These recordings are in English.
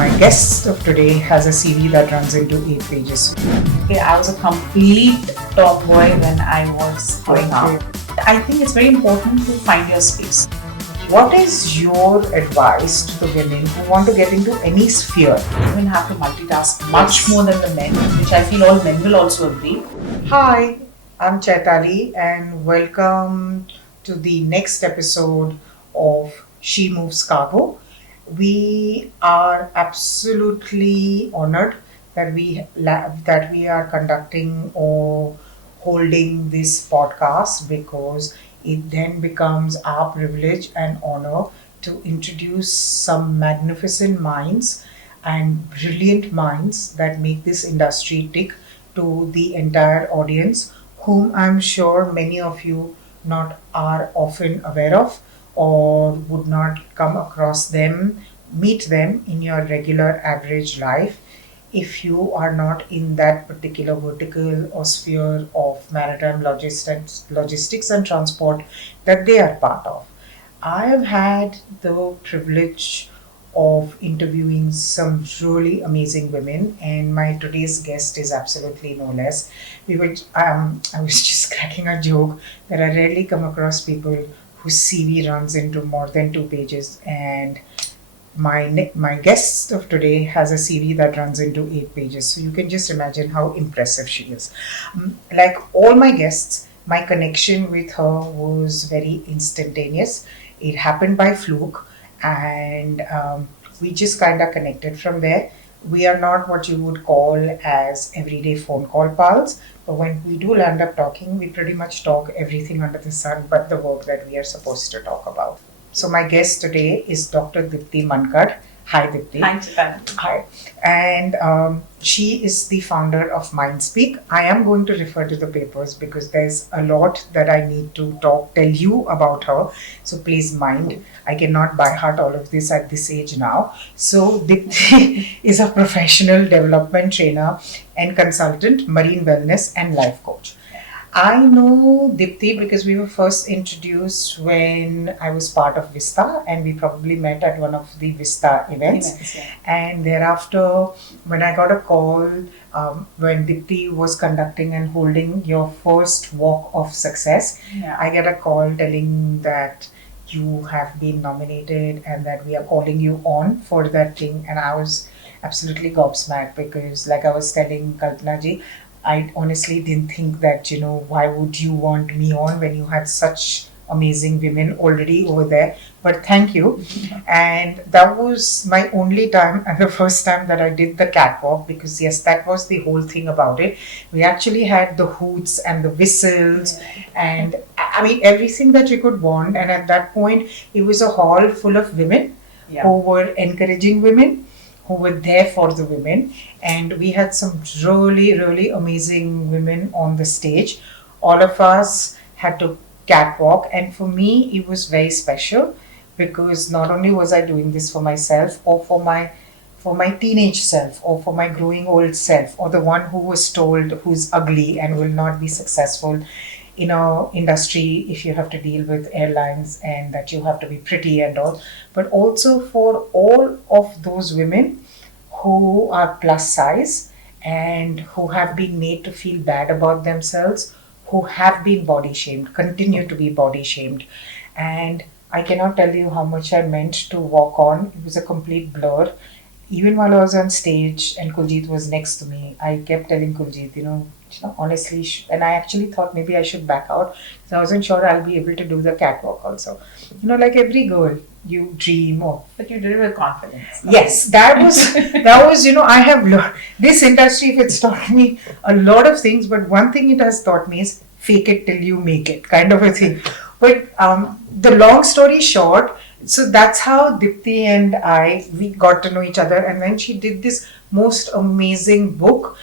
My guest of today has a CV that runs into 8 pages. Okay, I was a complete tomboy when I was growing up. I think it's very important to find your space. What is your advice to the women who want to get into any sphere? Women have to multitask much more than the men, which I feel all men will also agree. Hi, I'm Chaitaly and welcome to the next episode of She Moves Cargo. We are absolutely honored that we are conducting or holding this podcast, because it then becomes our privilege and honor to introduce some magnificent minds and brilliant minds that make this industry tick to the entire audience, whom I'm sure many of you not are often aware of or would not come across them, meet them in your regular average life if you are not in that particular vertical or sphere of maritime logistics and transport that they are part of. I have had the privilege of interviewing some really amazing women, and my today's guest is absolutely no less. I was just cracking a joke that I rarely come across people whose CV runs into more than 2 pages, and my guest of today has a CV that runs into 8 pages. So you can just imagine how impressive she is. Like all my guests, my connection with her was very instantaneous. It happened by fluke, and we just kind of connected from there. We are not what you would call as everyday phone call pals, but when we do land up talking, we pretty much talk everything under the sun but the work that we are supposed to talk about. So my guest today is Dr. Deepti Mankad. Hi, Deepti. Hi, Chaitaly. Hi. And she is the founder of Minspeak. I am going to refer to the papers because there's a lot that I need to tell you about her. So please mind, I cannot by heart all of this at this age now. So Deepti is a professional development trainer and consultant, marine wellness and life coach. I know Deepti because we were first introduced when I was part of Vista, and we probably met at one of the Vista events. Yeah. And thereafter, when I got a call when Deepti was conducting and holding your first walk of success, I get a call telling that you have been nominated and that we are calling you on for that thing. And I was absolutely gobsmacked because, like I was telling Kalpana ji, I honestly didn't think that, why would you want me on when you had such amazing women already over there? But thank you. And that was my only time and the first time that I did the catwalk, because yes, that was the whole thing about it. We actually had the hoots and the whistles and I mean everything that you could want. And at that point, it was a hall full of women who were encouraging women, who were there for the women, and we had some really, really amazing women on the stage. All of us had to catwalk, and for me, it was very special because not only was I doing this for myself or for my teenage self or for my growing old self or the one who was told who's ugly and will not be successful in our industry if you have to deal with airlines and that you have to be pretty and all, but also for all of those women who are plus size and who have been made to feel bad about themselves, who have been body shamed, continue to be body shamed. And I cannot tell you how much I meant to walk on. It was a complete blur. Even while I was on stage and Kuljit was next to me, I kept telling Kuljit, honestly, and I actually thought maybe I should back out. So I wasn't sure I'll be able to do the catwalk also. Like every girl, you dream of. But you did it with confidence. Yes, that was, I have learned. This industry, if it's taught me a lot of things, but one thing it has taught me is fake it till you make it, kind of a thing. But the long story short, so that's how Deepti and we got to know each other. And then she did this most amazing book,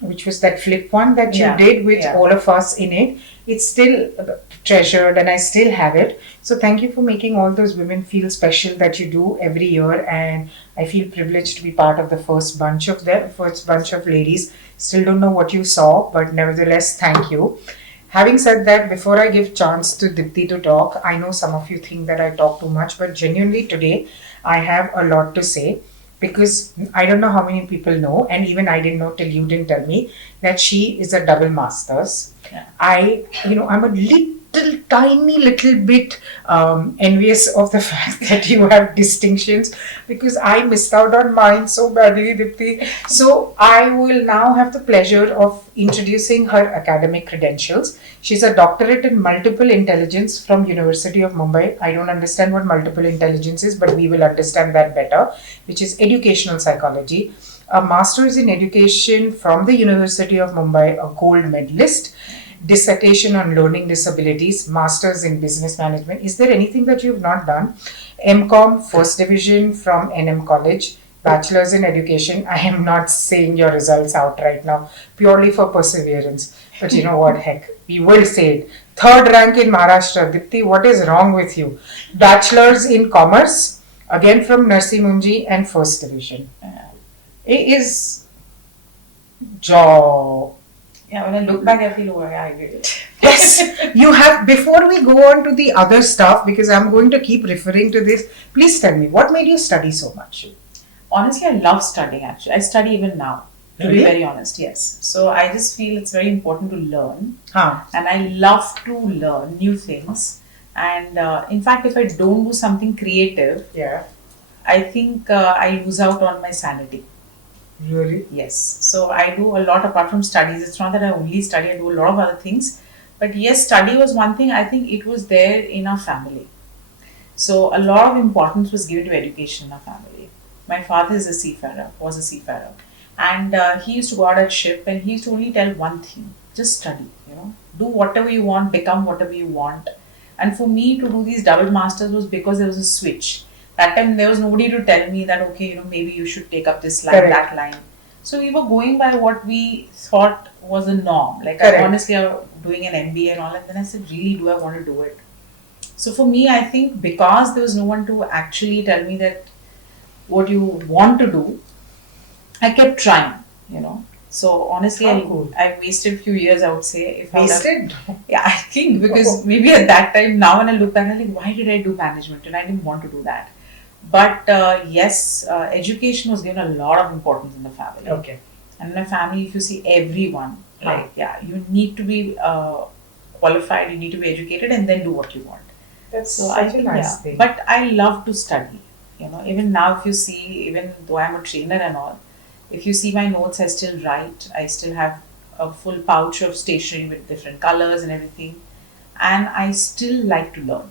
which was that flip one that you did with all of us in it. It's still treasured and I still have it. So thank you for making all those women feel special that you do every year. And I feel privileged to be part of the first bunch of ladies. Still don't know what you saw, but nevertheless, thank you. Having said that, before I give chance to Deepti to talk, I know some of you think that I talk too much, but genuinely today, I have a lot to say. because I don't know how many people know, and even I didn't know till you didn't tell me that she is a double masters. Yeah. I'm a tiny little bit envious of the fact that you have distinctions, because I missed out on mine so badly, Deepti. So I will now have the pleasure of introducing her academic credentials. She's a doctorate in multiple intelligence from University of Mumbai. I don't understand what multiple intelligence is, but we will understand that better, which is educational psychology. A master's in education from the University of Mumbai, a gold medalist, dissertation on learning disabilities, masters in business management. Is there anything that you've not done? MCom, first division from NM College, bachelor's in education. I am not saying your results out right now, purely for perseverance. But you know what, heck, we will say it. Third rank in Maharashtra. Deepti, what is wrong with you? Bachelor's in commerce, again from Narsi Munji, and first division. It is job. Yeah, when I look back, I feel, oh, I did it. Yes, you have. Before we go on to the other stuff, because I'm going to keep referring to this, please tell me, what made you study so much? Honestly, I love studying actually. I study even now, to be very honest, yes. So I just feel it's very important to learn. And I love to learn new things. And in fact, if I don't do something creative, I think I lose out on my sanity. Really? Yes. So I do a lot apart from studies. It's not that I only study, I do a lot of other things. But yes, study was one thing. I think it was there in our family. So a lot of importance was given to education in our family. My father is a seafarer, was a seafarer. And he used to go out at ship and he used to only tell one thing: just study, do whatever you want, become whatever you want. And for me to do these double masters was because there was a switch. That time there was nobody to tell me that, okay, maybe you should take up this line, that line. So we were going by what we thought was a norm. Like I honestly was doing an MBA and all, and then I said, really, do I want to do it? So for me, I think because there was no one to actually tell me that what you want to do, I kept trying, So honestly, I wasted a few years, I would say. Wasted? Yeah, I think because maybe at that time, now when I look back, I'm like, why did I do management? And I didn't want to do that. But yes, education was given a lot of importance in the family. Okay. And in a family, if you see everyone, you need to be qualified, you need to be educated, and then do what you want. That's such a nice thing. But I love to study. Even now, if you see, even though I'm a trainer and all, if you see my notes, I still write. I still have a full pouch of stationery with different colors and everything. And I still like to learn.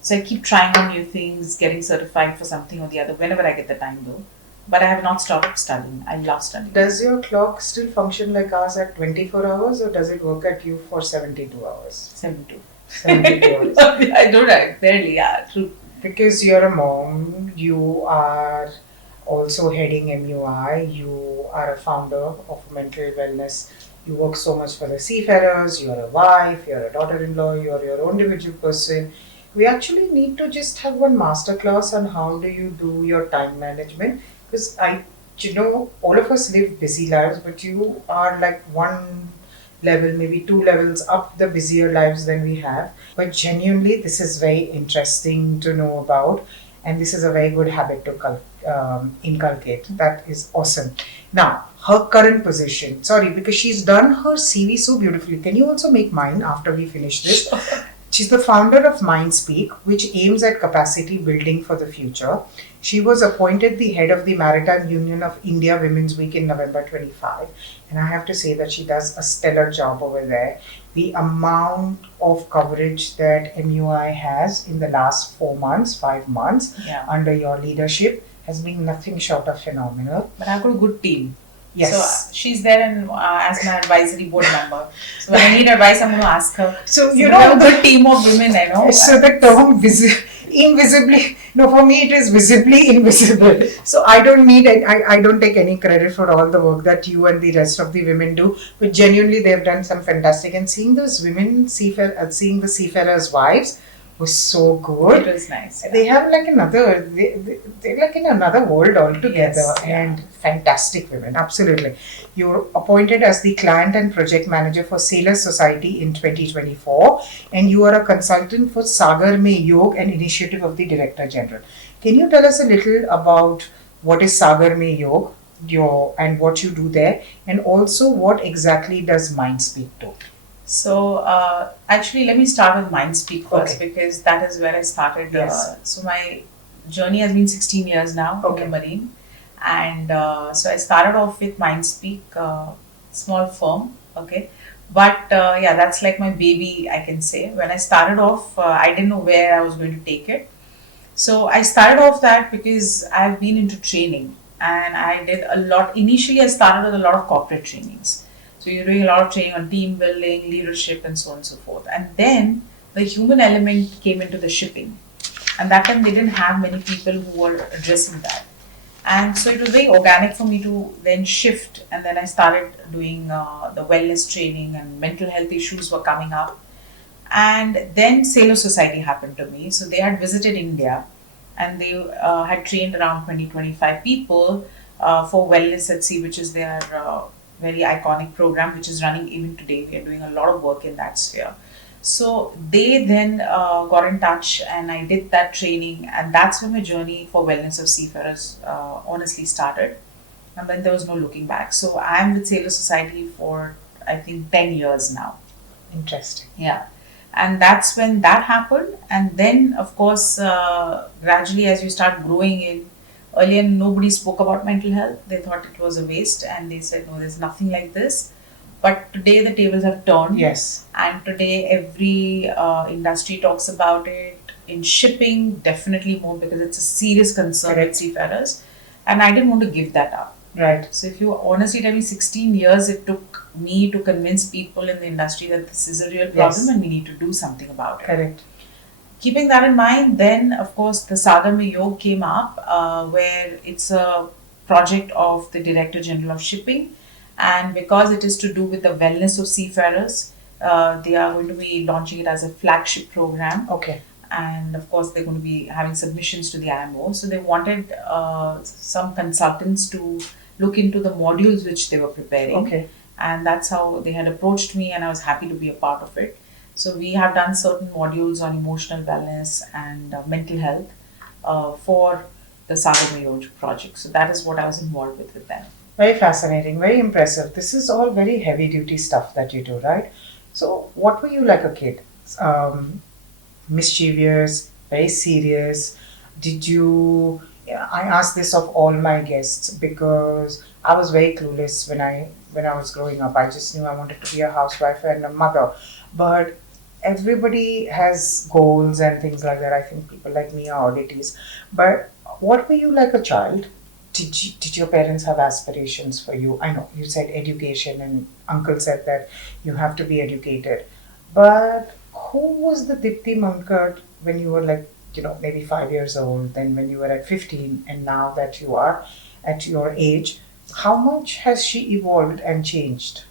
So I keep trying on new things, getting certified for something or the other, whenever I get the time though. But I have not stopped studying. I love studying. Does your clock still function like ours at 24 hours, or does it work at you for 72 hours? 72. 72 hours. I don't know, barely, yeah, true. Because you're a mom, you are also heading MUI, you are a founder of mental wellness. You work so much for the seafarers, you're a wife, you're a daughter-in-law, you're your own individual person. We actually need to just have one masterclass on how do you do your time management. Because all of us live busy lives, but you are like one level, maybe two levels up the busier lives than we have. But genuinely, this is very interesting to know about. And this is a very good habit to inculcate. That is awesome. Now, her current position, sorry, because she's done her CV so beautifully. Can you also make mine after we finish this? She's the founder of Minspeak, which aims at capacity building for the future. She was appointed the head of the Maritime Union of India Women's Week in November 25. And I have to say that she does a stellar job over there. The amount of coverage that MUI has in the last 5 months, under your leadership has been nothing short of phenomenal. But I've got a good team. Yes. So she's there and as my advisory board member. So when I need advice, I'm going to ask her. So we have a good team of women, I know. So the term invisibly, no, for me it is visibly invisible. So I don't need it. I don't take any credit for all the work that you and the rest of the women do. But genuinely, they've done some fantastic. And seeing those women, seeing the seafarers' wives, was so good. It was nice. They have like they're like in another world altogether, and fantastic women, absolutely. You're appointed as the client and project manager for Sailors Society in 2024, and you are a consultant for Sagar Mein Yog, an initiative of the Director General. Can you tell us a little about what is Sagar Mein Yog, and what you do there, and also what exactly does Mindspeak do? So actually, let me start with Minspeak first, Okay. because that is where I started. Yes. So my journey has been 16 years now Okay. in the marine, and so I started off with Minspeak, small firm. Okay, but yeah, that's like my baby, I can say. When I started off, I didn't know where I was going to take it. So I started off that because I've been into training, and I did a lot. Initially, I started with a lot of corporate trainings. So you're doing a lot of training on team building, leadership, and so on and so forth. And then the human element came into the shipping. And that time they didn't have many people who were addressing that. And so it was very organic for me to then shift. And then I started doing the wellness training, and mental health issues were coming up. And then Sailor Society happened to me. So they had visited India, and they had trained around 20-25 people for Wellness at Sea, which is their very iconic program, which is running even today. We are doing a lot of work in that sphere. So they then got in touch, and I did that training, and that's when my journey for wellness of seafarers honestly started. And then there was no looking back. So I'm with Sailor Society for, I think, 10 years now. Interesting. Yeah. And that's when that happened. And then, of course, gradually as you start growing in, earlier nobody spoke about mental health. They thought it was a waste, and they said, no, there's nothing like this. But today the tables have turned. Yes. And today every industry talks about it. In shipping, definitely more, because it's a serious concern with seafarers. And I didn't want to give that up. Right. So if you honestly tell me, 16 years it took me to convince people in the industry that this is a real problem. Yes. And we need to do something about it. Correct. Keeping that in mind, then of course the Sagar Mein Yog came up, where it's a project of the Director General of Shipping, and because it is to do with the wellness of seafarers, they are going to be launching it as a flagship program. Okay. And of course they're going to be having submissions to the IMO. So they wanted some consultants to look into the modules which they were preparing. Okay. And that's how they had approached me, and I was happy to be a part of it. So we have done certain modules on emotional wellness and mental health for the Sagar Mein Yog project. So that is what I was involved with them. Very fascinating, very impressive. This is all very heavy duty stuff that you do, right? So what were you like a kid? Mischievous, very serious? Did you... I ask this of all my guests because I was very clueless when I was growing up. I just knew I wanted to be a housewife and a mother. But everybody has goals and things like that. I think people like me are oddities. But what were you like a child? Did your parents have aspirations for you? I know you said education, and uncle said that you have to be educated. But who was the Deepti Mankad when you were like, maybe 5 years old, then when you were at 15, and now that you are at your age, how much has she evolved and changed?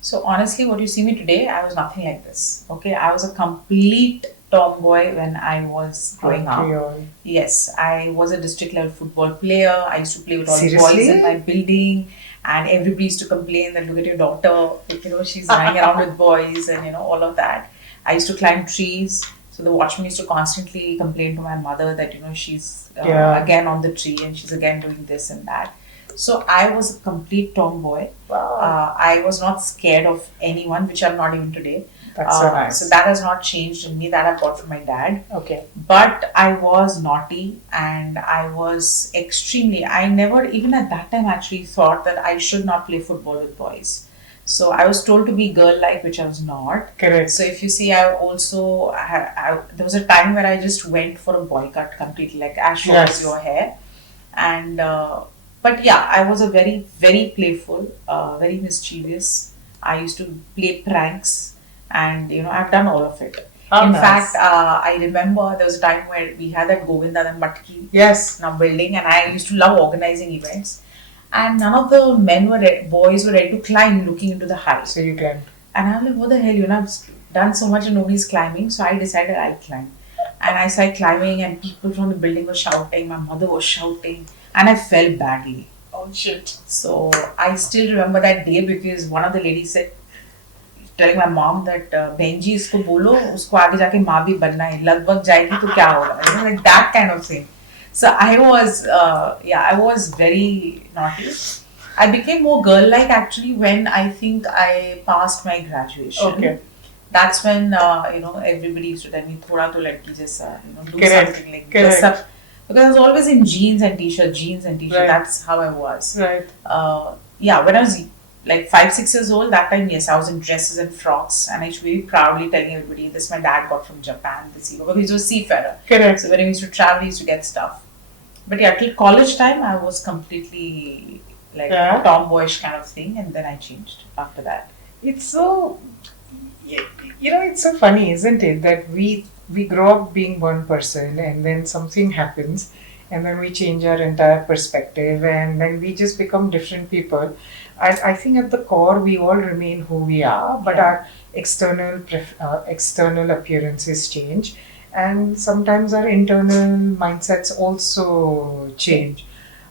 So honestly, what you see me today, I was nothing like this. Okay, I was a complete tomboy when I was growing up. Yes, I was a district level football player. I used to play with all the boys in my building, and everybody used to complain that look at your daughter, she's running around with boys, and all of that. I used to climb trees. So the watchman used to constantly complain to my mother that she's again on the tree, and she's again doing this and that. So I was a complete tomboy. Wow. I was not scared of anyone, which I'm not even today. That's so nice. So that has not changed in me. That I got from my dad. Okay. But I was naughty, and I was extremely... I never, even at that time, actually thought that I should not play football with boys. So I was told to be girl-like, which I was not. Correct. So if you see, I also... there was a time where I just went for a boycott completely, like as short as your hair. And... but yeah, I was a very, very playful, very mischievous. I used to play pranks, and I've done all of it. In fact, I remember there was a time where we had that Govinda and Matki in our building, and I used to love organizing events. And none of the boys were ready to climb looking into the height. So you climbed. And I'm like, what the hell, I've done so much and nobody's climbing. So I decided I'll climb. And I started climbing, and people from the building were shouting, my mother was shouting. And I fell badly. Oh shit. So I still remember that day, because one of the ladies said, telling my mom that Benji, isko bolo, usko aage jaake maa bhi banna hai. Lagbhag jayegi to kya hoga? Like that kind of thing. So I was very naughty. I became more girl-like actually when I think I passed my graduation. Okay. That's when everybody used to tell me, "Thoda to ladki jaisa, do Correct. something like Correct. dress up." Because I was always in jeans and t-shirt, jeans and t-shirt. Right. That's how I was. Right. Yeah, when I was like 5, 6 years old, that time, yes, I was in dresses and frocks, and I used to be very proudly telling everybody, this my dad got from Japan, this because he was a seafarer. Correct. So when he used to travel, he used to get stuff. But yeah, till college time, I was completely like tomboyish kind of thing, and then I changed after that. It's so, it's so funny, isn't it, that we grow up being one person, and then something happens, and then we change our entire perspective, and then we just become different people. I think at the core we all remain who we are, but our external appearances change, and sometimes our internal mindsets also change.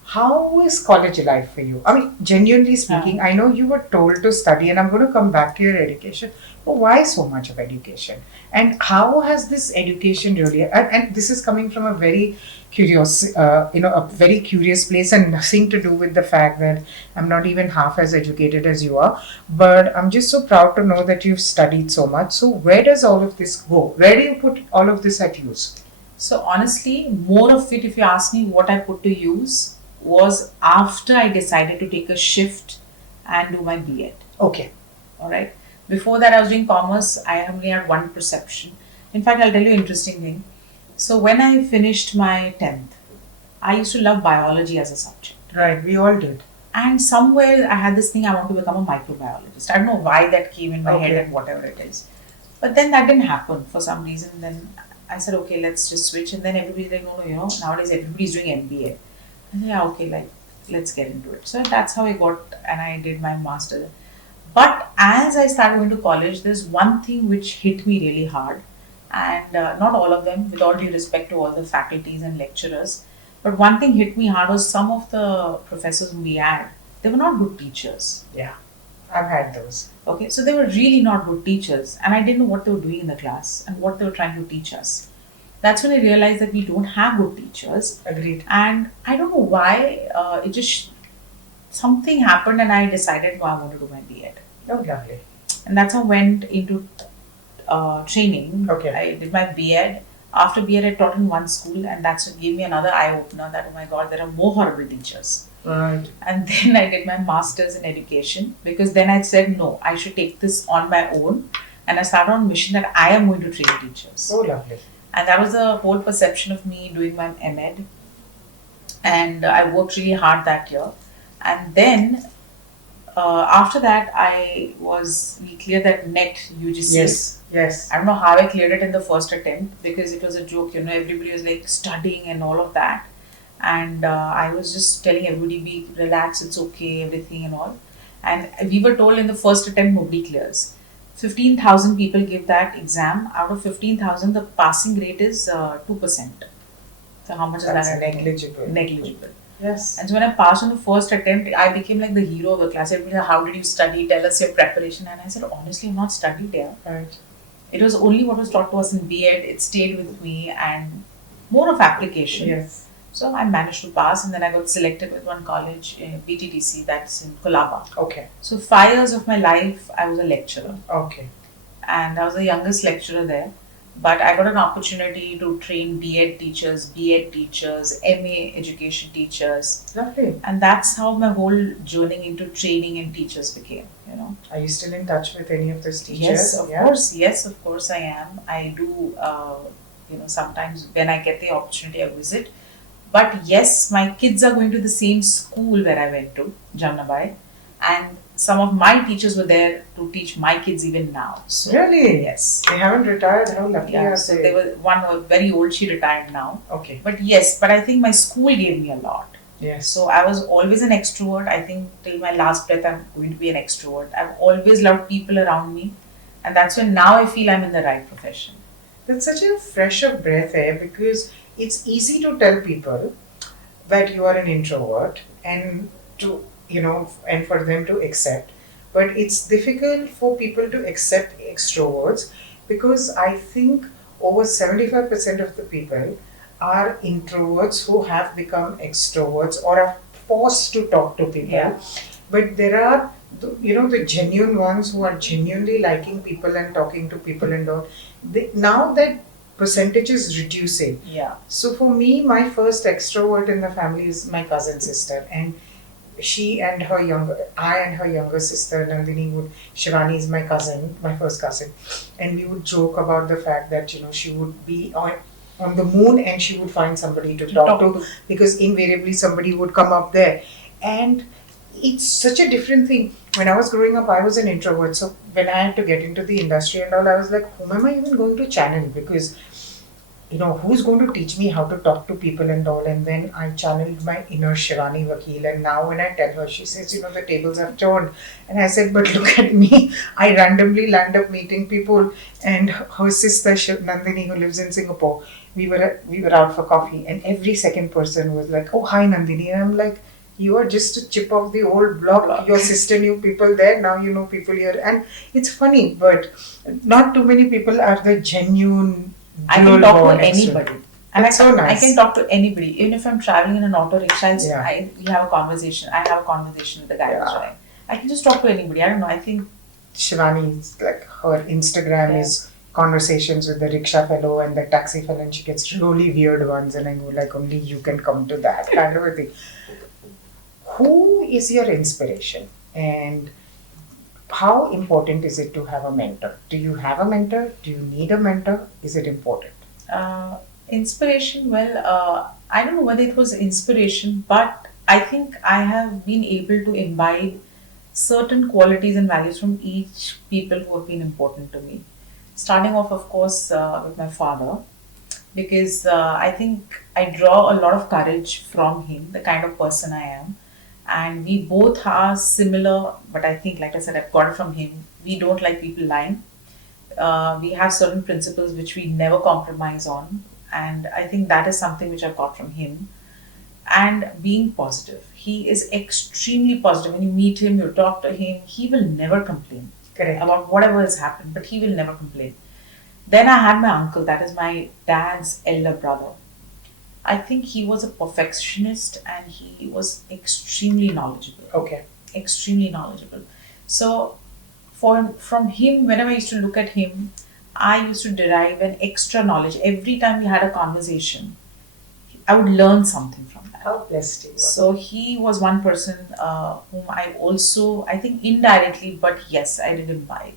How is college life for you? I mean, genuinely speaking, I know you were told to study, and I'm going to come back to your education. But why so much of education? And how has this education really? And this is coming from a very a very curious place, and nothing to do with the fact that I'm not even half as educated as you are. But I'm just so proud to know that you've studied so much. So where does all of this go? Where do you put all of this at use? So honestly, more of it, if you ask me what I put to use, was after I decided to take a shift and do my B.Ed. Okay. All right. Before that, I was doing commerce. I only had one perception. In fact, I'll tell you an interesting thing. So when I finished my 10th, I used to love biology as a subject. Right, we all did. And somewhere I had this thing, I want to become a microbiologist. I don't know why that came in my head and whatever it is. But then that didn't happen for some reason. Then I said, okay, let's just switch. And then everybody's like, no, nowadays everybody's doing MBA. I said, yeah, okay, like, let's get into it. So that's how I got, and I did my master's. But as I started going to college, there's one thing which hit me really hard. And not all of them, with all due respect to all the faculties and lecturers. But one thing hit me hard was some of the professors whom we had, they were not good teachers. Yeah, I've had those. Okay, so they were really not good teachers. And I didn't know what they were doing in the class and what they were trying to teach us. That's when I realized that we don't have good teachers. Agreed. And I don't know why, it just, something happened and I decided, no, I want to do my B.Ed. Oh, lovely. And that's how I went into training. Okay. I did my B.Ed. After B.Ed, I taught in one school, and that's what gave me another eye-opener that, oh my God, there are more horrible teachers. Right. And then I did my master's in education, because then I said, no, I should take this on my own. And I started on a mission that I am going to train teachers. Oh, lovely. And that was the whole perception of me doing my M.Ed. And I worked really hard that year. And then after that, we cleared that NET UGC. Yes. I don't know how I cleared it in the first attempt, because it was a joke, everybody was like studying and all of that. And I was just telling everybody, be relaxed, it's okay, everything and all. And we were told in the first attempt, nobody clears. 15,000 people give that exam. Out of 15,000, the passing rate is 2%. So how much is that? Negligible. Negligible. Yes. And so when I passed on the first attempt, I became like the hero of the class. Everybody said, how did you study? Tell us your preparation. And I said, honestly, I've not studied there. Right. It was only what was taught to us in B.Ed. It stayed with me, and more of application. Yes. So I managed to pass, and then I got selected with one college, BTTC, that's in Colaba. Okay. So 5 years of my life, I was a lecturer. Okay. And I was the youngest lecturer there. But I got an opportunity to train B.Ed teachers, B.Ed teachers, MA education teachers. Lovely. And that's how my whole journey into training and teachers became, Are you still in touch with any of those teachers? Yes, of course. Yes, of course I am. I do, sometimes when I get the opportunity, I visit. But yes, my kids are going to the same school where I went to, Jamnabai. And some of my teachers were there to teach my kids even now. So, really? Yes. They haven't retired? How lucky are so they? One was very old, she retired now. Okay. But yes, I think my school gave me a lot. Yes. So I was always an extrovert. I think till my last breath, I'm going to be an extrovert. I've always loved people around me. And that's when now I feel I'm in the right profession. That's such a fresh of breath air, because it's easy to tell people that you are an introvert and and for them to accept. But it's difficult for people to accept extroverts, because I think over 75% of the people are introverts who have become extroverts or are forced to talk to people. Yeah. But there are, the genuine ones who are genuinely liking people and talking to people and all. Now that percentage is reducing. Yeah. So for me, my first extrovert in the family is my cousin sister, and I and her younger sister Nandini Shivani is my cousin, my first cousin, and we would joke about the fact that she would be on the moon and she would find somebody to talk to, because invariably somebody would come up there, and it's such a different thing. When I was growing up, I was an introvert, so when I had to get into the industry and all, I was like, whom am I even going to channel? Because who's going to teach me how to talk to people and all? And then I channeled my inner Shivani Vakil. And now when I tell her, she says, the tables have turned. And I said, but look at me. I randomly land up meeting people. And her sister, Nandini, who lives in Singapore, we were out for coffee. And every second person was like, oh, hi, Nandini. And I'm like, you are just a chip of the old block. Your sister knew people there. Now you know people here. And it's funny, but not too many people are the genuine. I can talk to anybody. And That's so nice. I can talk to anybody. Even if I'm traveling in an auto rickshaw, Yeah. we have a conversation. I have a conversation with the guy who's driving. I can just talk to anybody. I don't know. I think Shivani's like her Instagram is conversations with the rickshaw fellow and the taxi fellow, and she gets really weird ones, and I go like, only you can come to that kind of a thing. Who is your inspiration, and how important is it to have a mentor? Do you have a mentor? Do you need a mentor? Is it important? Inspiration, I don't know whether it was inspiration, but I think I have been able to imbibe certain qualities and values from each people who have been important to me. Starting off, of course, with my father, because I think I draw a lot of courage from him, the kind of person I am. And we both are similar, but I think, like I said, I've got it from him. We don't like people lying. We have certain principles which we never compromise on. And I think that is something which I've got from him. And being positive. He is extremely positive. When you meet him, you talk to him, he will never complain. Correct. About whatever has happened, but he will never complain. Then I had my uncle, that is my dad's elder brother. I think he was a perfectionist and he was extremely knowledgeable. Okay. Extremely knowledgeable. So from him, whenever I used to look at him, I used to derive an extra knowledge. Every time we had a conversation, I would learn something from that. How blessed you are. So he was one person whom I also, I think indirectly, but yes, I did imbibe.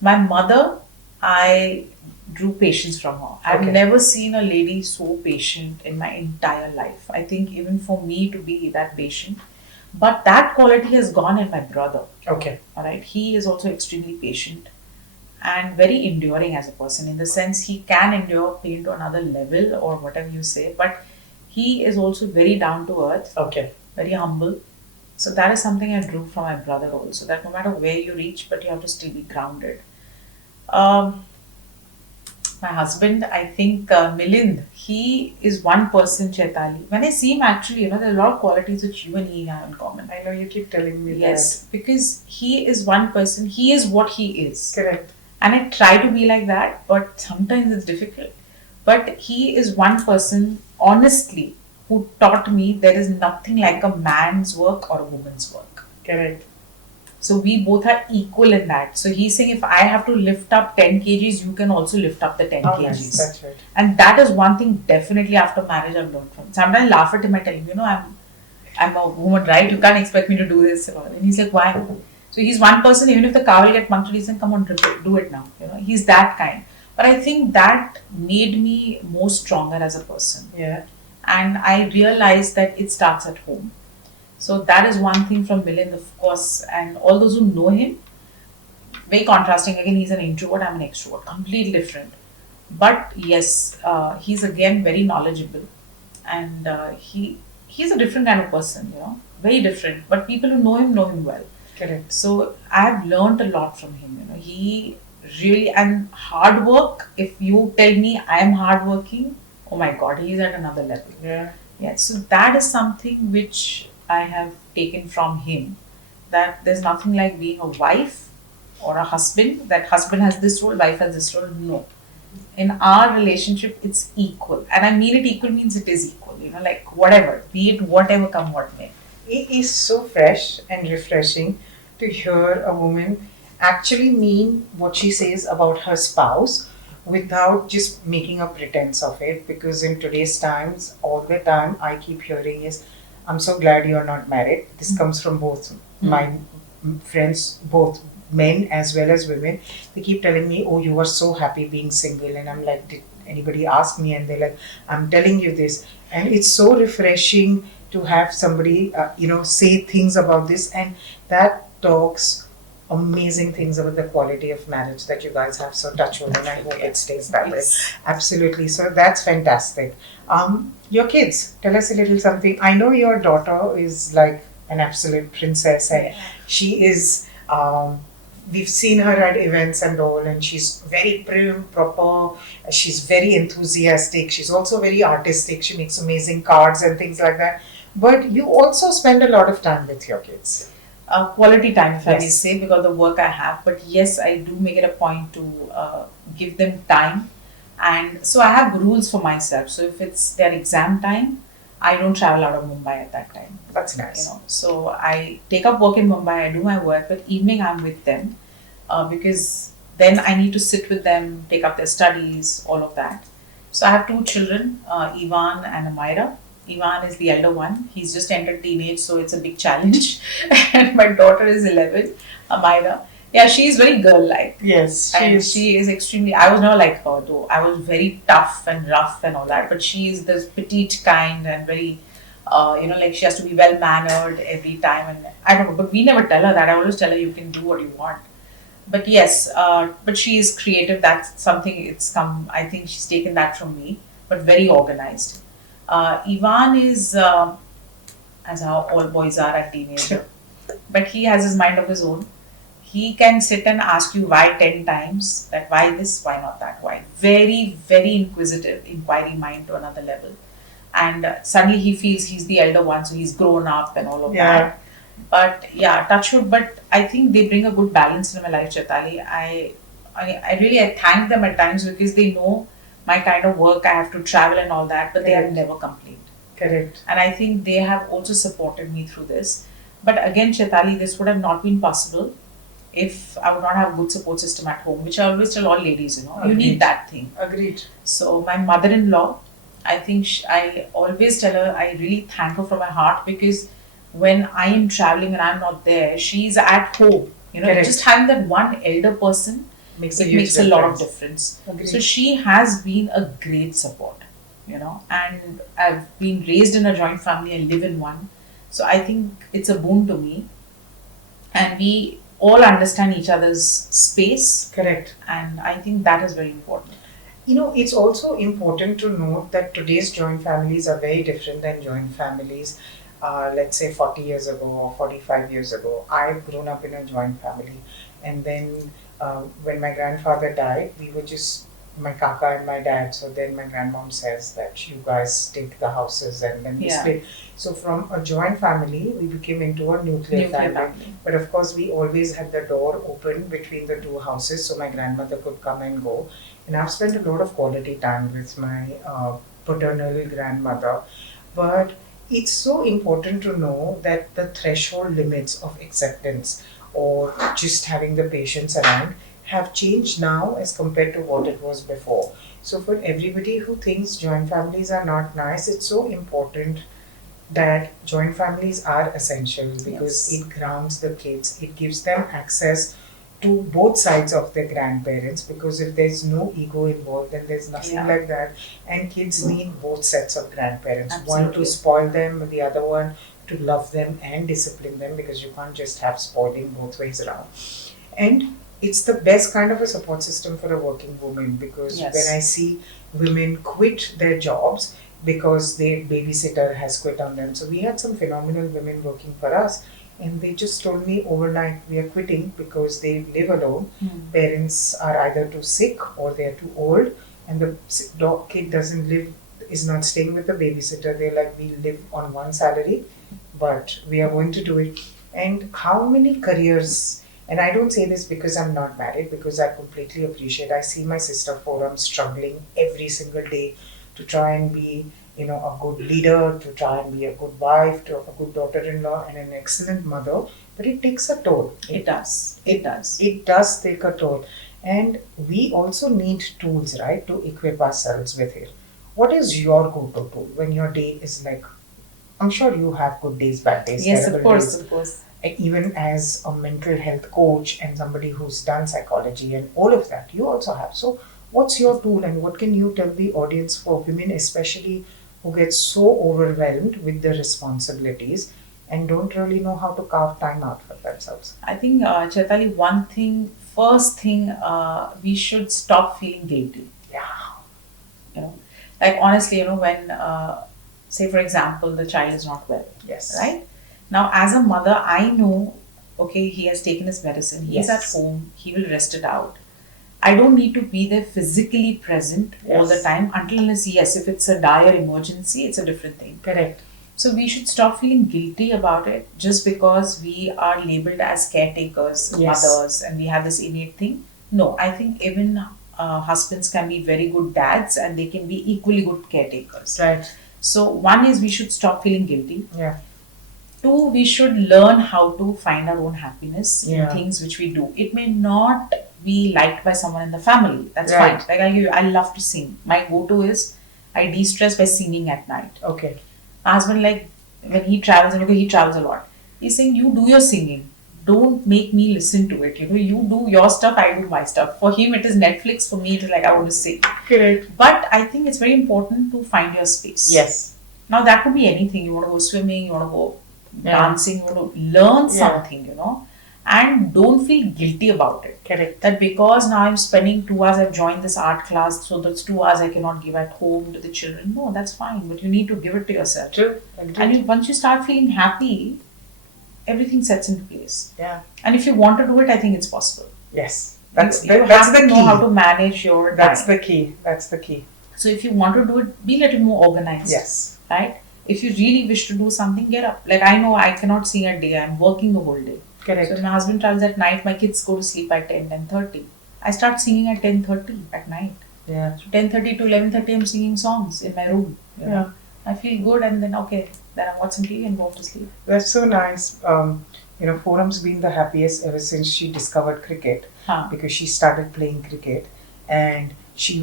My mother, I drew patience from her. I've never seen a lady so patient in my entire life. I think even for me to be that patient. But that quality has gone in my brother. Okay. Alright. He is also extremely patient and very enduring as a person, in the sense he can endure pain to another level or whatever you say, but he is also very down to earth. Okay. Very humble. So that is something I drew from my brother also, that no matter where you reach, but you have to still be grounded. My husband, I think Milind, he is one person, Chaitaly. When I see him, actually, there are a lot of qualities which you and he have in common. I know you keep telling me that. Yes, because he is one person, he is what he is. Correct. And I try to be like that, but sometimes it's difficult. But he is one person, honestly, who taught me there is nothing like a man's work or a woman's work. Correct. So we both are equal in that. So he's saying if I have to lift up 10 kgs, you can also lift up the 10 kgs. Nice. That's right. And that is one thing definitely after marriage I've learned from. Sometimes I laugh at him and tell him, I'm a woman, right? You can't expect me to do this. And he's like, why? So he's one person, even if the car will get punctured, he's like, come on, do it now. He's that kind. But I think that made me more stronger as a person. Yeah. And I realized that it starts at home. So that is one thing from Milind, of course, and all those who know him, very contrasting. Again, he's an introvert, I'm an extrovert, completely different. But yes, he's again very knowledgeable, and he's a different kind of person, very different. But people who know him well. Correct. So I have learned a lot from him. He really, and hard work. If you tell me I am hardworking, oh my God, he's at another level. Yeah. Yeah. So that is something which I have taken from him, that there's nothing like being a wife or a husband, that husband has this role, wife has this role. No. In our relationship, it's equal. And I mean it equal means it is equal, like whatever, be it whatever come what may. It is so fresh and refreshing to hear a woman actually mean what she says about her spouse without just making a pretense of it. Because in today's times, all the time I keep hearing is, I'm so glad you're not married. This comes from both my friends, both men as well as women. They keep telling me, oh, you are so happy being single. And I'm like, did anybody ask me? And they're like, I'm telling you this. And it's so refreshing to have somebody, say things about this. And that talks amazing things about the quality of marriage that you guys have. So touch wood, and I hope it stays that way. Yes. Absolutely. So that's fantastic. Your kids, tell us a little something. I know your daughter is like an absolute princess, and she is. We've seen her at events and all, and she's very prim, proper. She's very enthusiastic. She's also very artistic. She makes amazing cards and things like that. But you also spend a lot of time with your kids. Quality time, if I may Yes. say, because of the work I have. But yes, I do make it a point to give them time. And so I have rules for myself. So if it's their exam time, I don't travel out of Mumbai at that time. That's nice. So I take up work in Mumbai, I do my work, but evening I'm with them because then I need to sit with them, take up their studies, all of that. So I have two children, Ivan and Amira. Ivan is the elder one. He's just entered teenage, so it's a big challenge. And my daughter is 11, Amira. Yeah, she is very girl-like. Yes, She is extremely. I was never like her though. I was very tough and rough and all that. But she is this petite kind and very, like she has to be well mannered every time. And I don't know. But we never tell her that. I always tell her you can do what you want. But yes, but she is creative. That's something. It's come. I think she's taken that from me. But very organized. Ivan is, as how all boys are at teenager, but he has his mind of his own. He can sit and ask you why 10 times, that why this, why not that, why. Very, very inquisitive, inquiry mind to another level. And suddenly he feels he's the elder one, so he's grown up and all of that. But yeah, touch wood. But I think they bring a good balance in my life, Chaitaly. I really thank them at times because they know my kind of work, I have to travel and all that, but they have never complained. Correct. And I think they have also supported me through this. But again, Chaitaly, this would have not been possible if I would not have a good support system at home, which I always tell all ladies, you need that thing. Agreed. So my mother-in-law, I think I always tell her, I really thank her from my heart because when I am traveling and I'm not there, she's at home. Just having that one elder person makes a lot of difference. Agreed. So she has been a great support, and I've been raised in a joint family, I live in one. So I think it's a boon to me. And we all understand each other's space. Correct. And I think that is very important. It's also important to note that today's joint families are very different than joint families, let's say 40 years ago or 45 years ago. I've grown up in a joint family. And then when my grandfather died, we were just my kaka and my dad. So then my grandmom says that you guys take the houses and then we split. So from a joint family, we became into a nuclear family. But of course, we always had the door open between the two houses so my grandmother could come and go. And I've spent a lot of quality time with my paternal grandmother. But it's so important to know that the threshold limits of acceptance or just having the patience around have changed now as compared to what it was before. So for everybody who thinks joint families are not nice, it's so important that joint families are essential because it grounds the kids. It gives them access to both sides of their grandparents because if there's no ego involved, then there's nothing like that. And kids need both sets of grandparents. Absolutely. One to spoil them, the other one to love them and discipline them because you can't just have spoiling both ways around. And it's the best kind of a support system for a working woman because when I see women quit their jobs because their babysitter has quit on them. So we had some phenomenal women working for us and they just told me overnight we are quitting because they live alone. Parents are either too sick or they're too old and the kid is not staying with the babysitter. They're like, we live on one salary, but we are going to do it. And how many careers And I don't say this because I'm not married, because I completely appreciate. I see my sister forums struggling every single day to try and be, a good leader, to try and be a good wife, to a good daughter-in-law, and an excellent mother. But it takes a toll. It does. It does. It does take a toll. And we also need tools, right, to equip ourselves with it. What is your go-to tool when your day is like, I'm sure you have good days, bad days, Yes, of terrible course, days. of course. Even as a mental health coach and somebody who's done psychology and all of that, you also have. So, what's your tool, and what can you tell the audience, for women especially who get so overwhelmed with the responsibilities and don't really know how to carve time out for themselves? I think, Chaitali, first thing, we should stop feeling guilty. Yeah. You know, like honestly, when, say for example, the child is not well. Yes. Right? Now, as a mother, I know, okay, he has taken his medicine, he's at Yes. home, he will rest it out. I don't need to be there physically present all the Yes. time until unless, yes, if it's a dire emergency, it's a different thing. Correct. So we should stop feeling guilty about it just because we are labeled as caretakers, Yes. mothers, and we have this innate thing. No, I think even husbands can be very good dads and they can be equally good caretakers. Right. So one is we should stop feeling guilty. Yeah. Two, we should learn how to find our own happiness in Yeah. things which we do. It may not be liked by someone in the family. That's Right. fine. Like I love to sing. My go-to is I de-stress by singing at night. Okay. My husband, like when he travels, and he travels a lot. He's saying, you do your singing. Don't make me listen to it. You do your stuff, I do my stuff. For him, it is Netflix. For me, it is like I want to sing. Correct. But I think it's very important to find your space. Yes. Now that could be anything. You want to go swimming, you want to go Yeah. dancing, you want to learn Yeah. something, and don't feel guilty about it. Correct. That because now I'm spending 2 hours, I've joined this art class, so that's 2 hours I cannot give at home to the children. No, that's fine, but you need to give it to yourself. True. Agreed. And once you start feeling happy, everything sets into place. Yeah. And if you want to do it, I think it's possible. Yes. That's you that's have the to key. know how to manage your That's time. the key. That's the key. So if you want to do it, be a little more organized. Yes. Right? If you really wish to do something, get up. Like I know I cannot sing at day. I'm working the whole day. Correct. So if my husband travels at night, my kids go to sleep at 10:30. I start singing at 10:30 at night. Yeah. So 10:30 to 11:30, I'm singing songs in my room. Yeah. I feel good, and then okay, then I watch some TV and go to sleep. That's so nice. Foram's been the happiest ever since she discovered cricket, because she started playing cricket, and she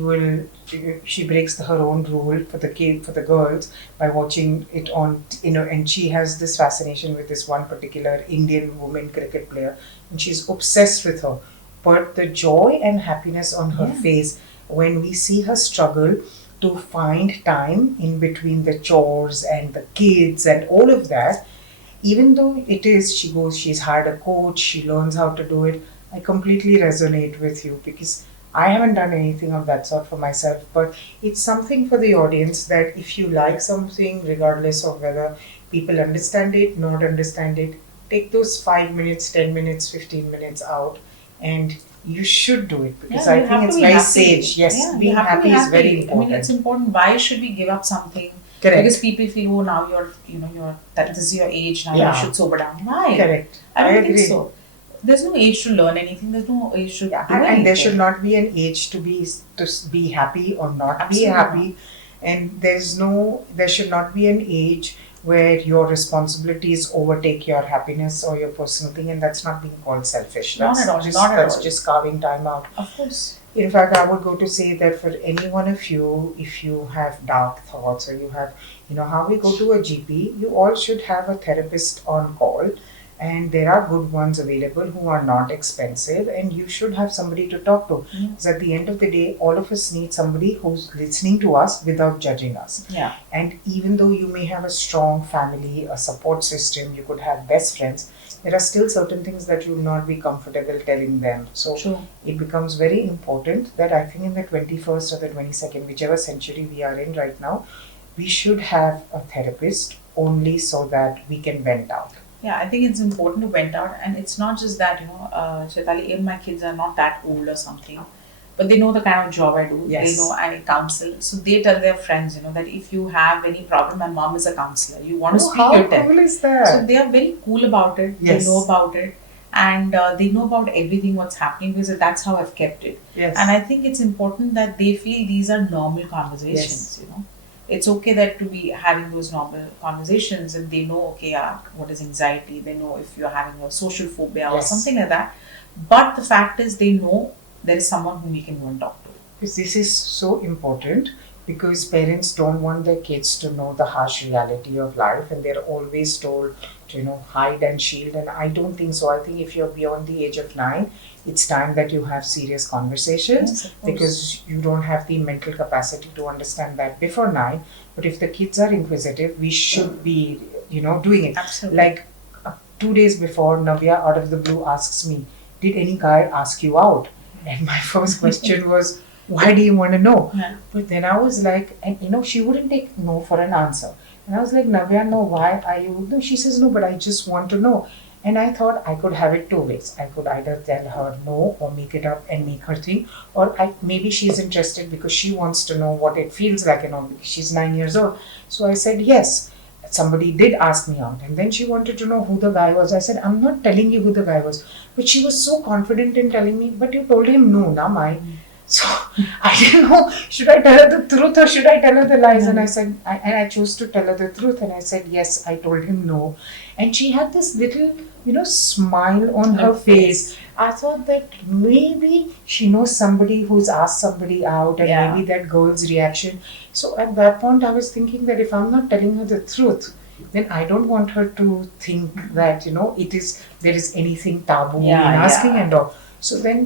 breaks her own rule for the girls by watching it on, and she has this fascination with this one particular Indian woman cricket player, and she's obsessed with her. But the joy and happiness on her face when we see her struggle to find time in between the chores and the kids and all of that, even though she's hired a coach, she learns how to do it. I completely resonate with you, because I haven't done anything of that sort for myself, but it's something for the audience, that if you like something, regardless of whether people understand it, not understand it, take those 5 minutes, 10 minutes, 15 minutes out, and you should do it, because I think it's very sage. Yes, being happy is very important. I mean, it's important. Why should we give up something? Correct. Because people feel, oh, now this is your age, now you should sober down. Why? Correct. I don't agree. think so. There's no age to learn anything. There's no age to do anything. And there should not be an age to be happy or not Absolutely be happy. And there should not be an age where your responsibilities overtake your happiness or your personal thing, and that's not being called selfish. Not at all. That's just carving time out. Of course. In fact, I would go to say that for any one of you, if you have dark thoughts, or you have, how we go to a GP, you all should have a therapist on call. And there are good ones available who are not expensive, and you should have somebody to talk to. Because at the end of the day, all of us need somebody who's listening to us without judging us. Yeah. And even though you may have a strong family, a support system, you could have best friends, there are still certain things that you will not be comfortable telling them. So it becomes very important that I think in the 21st or the 22nd, whichever century we are in right now, we should have a therapist, only so that we can vent out. Yeah, I think it's important to vent out, and it's not just that, Chaitali, even my kids are not that old or something, but they know the kind of job I do. Yes. They know I counsel. So they tell their friends, that if you have any problem, my mom is a counselor. You want to speak, you tell. How cool is that? So they are very cool about it. Yes. They know about it. and they know about everything what's happening because that's how I've kept it. Yes. And I think it's important that they feel these are normal conversations. Yes. You know, it's okay that to be having those normal conversations, and they know, okay, what is anxiety. They know if you're having a social phobia or Yes. something like that. But the fact is, they know there is someone whom you can go and talk to. Because this is so important, because parents don't want their kids to know the harsh reality of life, and they're always told to, hide and shield. And I don't think so. I think if you're beyond the age of 9, it's time that you have serious conversations. Yes, of course. Because you don't have the mental capacity to understand that before 9. But if the kids are inquisitive, we should be, doing it. Absolutely. Like 2 days before, Navya out of the blue asks me, "Did any guy ask you out?" And my first question was, "Why do you want to know?" Yeah. But then I was like, and she wouldn't take no for an answer. And I was like, "Navya, no, why are you?" No, she says, "No, but I just want to know." And I thought I could have it 2 ways. I could either tell her no or make it up and make her think, or maybe she's interested because she wants to know what it feels like, because she's 9 years old. So I said yes. Somebody did ask me out, and then she wanted to know who the guy was. I said, "I'm not telling you who the guy was." But she was so confident in telling me, "But you told him no, na, Mai." So I didn't know, should I tell her the truth or should I tell her the lies? And I said, I chose to tell her the truth, and I said, yes, I told him no. And she had this little, smile on her face. I thought that maybe she knows somebody who's asked somebody out, and Yeah. maybe that girl's reaction. So at that point, I was thinking that if I'm not telling her the truth, then I don't want her to think that, there is anything taboo in asking and all. So then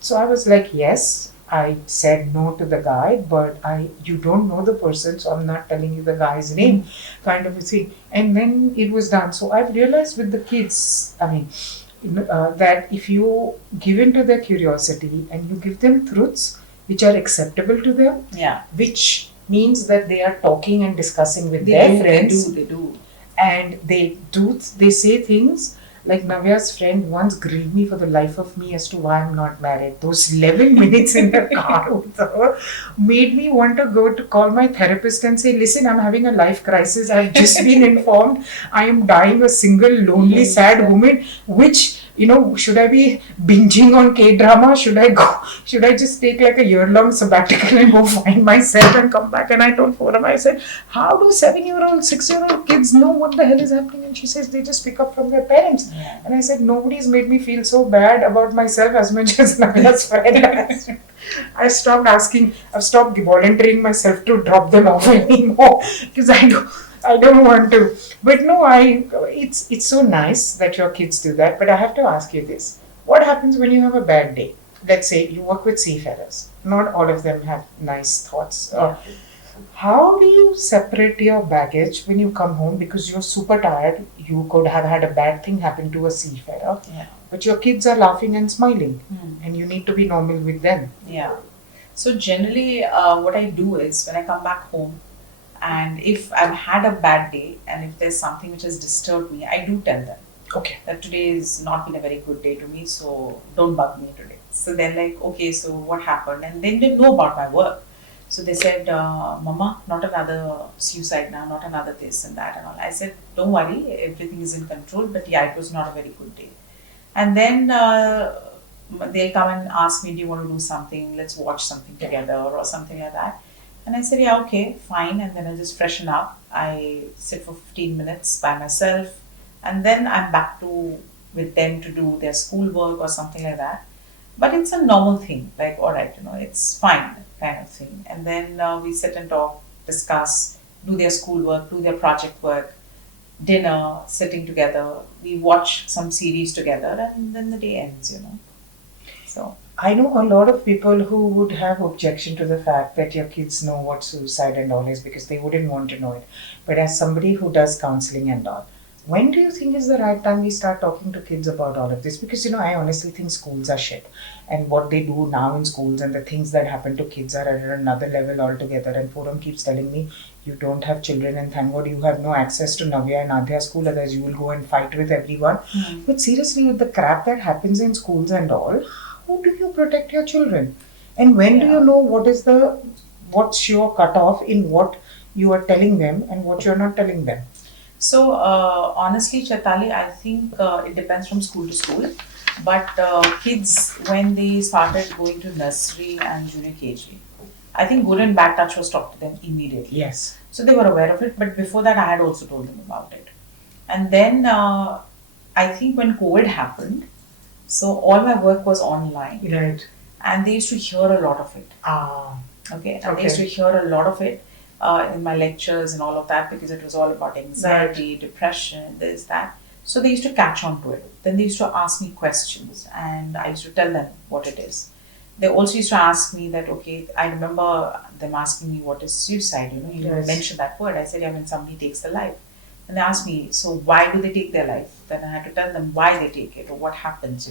so I was like, yes, I said no to the guy, but you don't know the person, so I'm not telling you the guy's name, kind of a thing. And then it was done. So I've realized with the kids, that if you give in to their curiosity and you give them truths which are acceptable to them, which means that they are talking and discussing with their friends. They do. And they say things. Like Navya's friend once grilled me for the life of me as to why I'm not married. Those 11 minutes in the car with her made me want to go to call my therapist and say, "Listen, I'm having a life crisis. I've just been informed I am dying a single, lonely, sad woman. Which, should I be binging on K-drama? Should I just take like a year-long sabbatical and go find myself and come back?" And I told Forum, I said, "How do 7-year-old, 6-year-old kids know what the hell is happening?" And she says, "They just pick up from their parents." And I said, "Nobody's made me feel so bad about myself as much as Navya's friend." I stopped asking, I've stopped volunteering myself to drop them off anymore, because I don't want to. But no, it's so nice that your kids do that. But I have to ask you this. What happens when you have a bad day? Let's say you work with seafarers. Not all of them have nice thoughts. How do you separate your baggage when you come home, because you're super tired? You could have had a bad thing happen to a seafarer, but your kids are laughing and smiling, and you need to be normal with them. Yeah. So generally, what I do is when I come back home, and if I've had a bad day, and if there's something which has disturbed me, I do tell them. Okay. That today has not been a very good day to me, so don't bug me today. So they're like, okay, so what happened? And then they know about my work. So they said, "Mama, not another suicide now, not another this and that and all." I said, "Don't worry, everything is in control, but yeah, it was not a very good day." And then they'll come and ask me, "Do you want to do something? Let's watch something together," or something like that. And I said, "Yeah, okay, fine." And then I just freshen up. I sit for 15 minutes by myself, and then I'm back with them to do their schoolwork or something like that. But it's a normal thing, like, all right, it's fine, kind of thing. And then we sit and talk, discuss, do their schoolwork, do their project work, dinner, sitting together. We watch some series together, and then the day ends, So I know a lot of people who would have objection to the fact that your kids know what suicide and all is, because they wouldn't want to know it. But as somebody who does counseling and all, when do you think is the right time we start talking to kids about all of this? Because, I honestly think schools are shit. And what they do now in schools and the things that happen to kids are at another level altogether. And Forum keeps telling me, you don't have children, and thank God you have no access to Navya and Adhya school, otherwise you will go and fight with everyone. But seriously, with the crap that happens in schools and all, how do you protect your children? And when do you know what's your cutoff in what you are telling them and what you're not telling them? So honestly, Chaitali, I think it depends from school to school. But kids, when they started going to nursery and junior KG, I think good and bad touch was taught to them immediately. Yes. So they were aware of it. But before that, I had also told them about it. And then I think when COVID happened, so all my work was online. Right. And they used to hear a lot of it. Ah. Okay. And they used to hear a lot of it in my lectures and all of that because it was all about anxiety, depression, this, that. So they used to catch on to it. Then they used to ask me questions and I used to tell them what it is. They also used to ask me that, okay, I remember them asking me what is suicide, you mentioned that word. I said, yeah, when somebody takes their life. And they asked me, so why do they take their life? Then I had to tell them why they take it or what happens.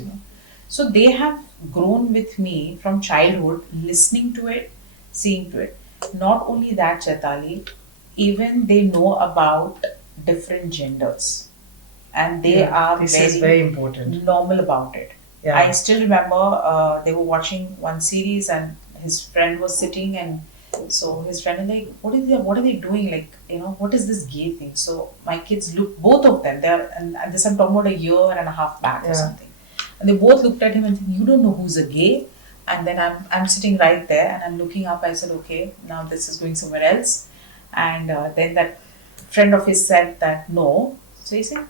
So they have grown with me from childhood, listening to it, seeing to it. Not only that, Chaitali, even they know about different genders. And they are very important. Normal about it. Yeah. I still remember they were watching one series and his friend was sitting and so his friend was like, what are they doing? Like, what is this gay thing? So my kids looked, both of them, and this I'm talking about a year and a half back or something. And they both looked at him and said, you don't know who's a gay? And then I'm sitting right there and I'm looking up. I said, okay, now this is going somewhere else. And then that friend of his said that no. So he said,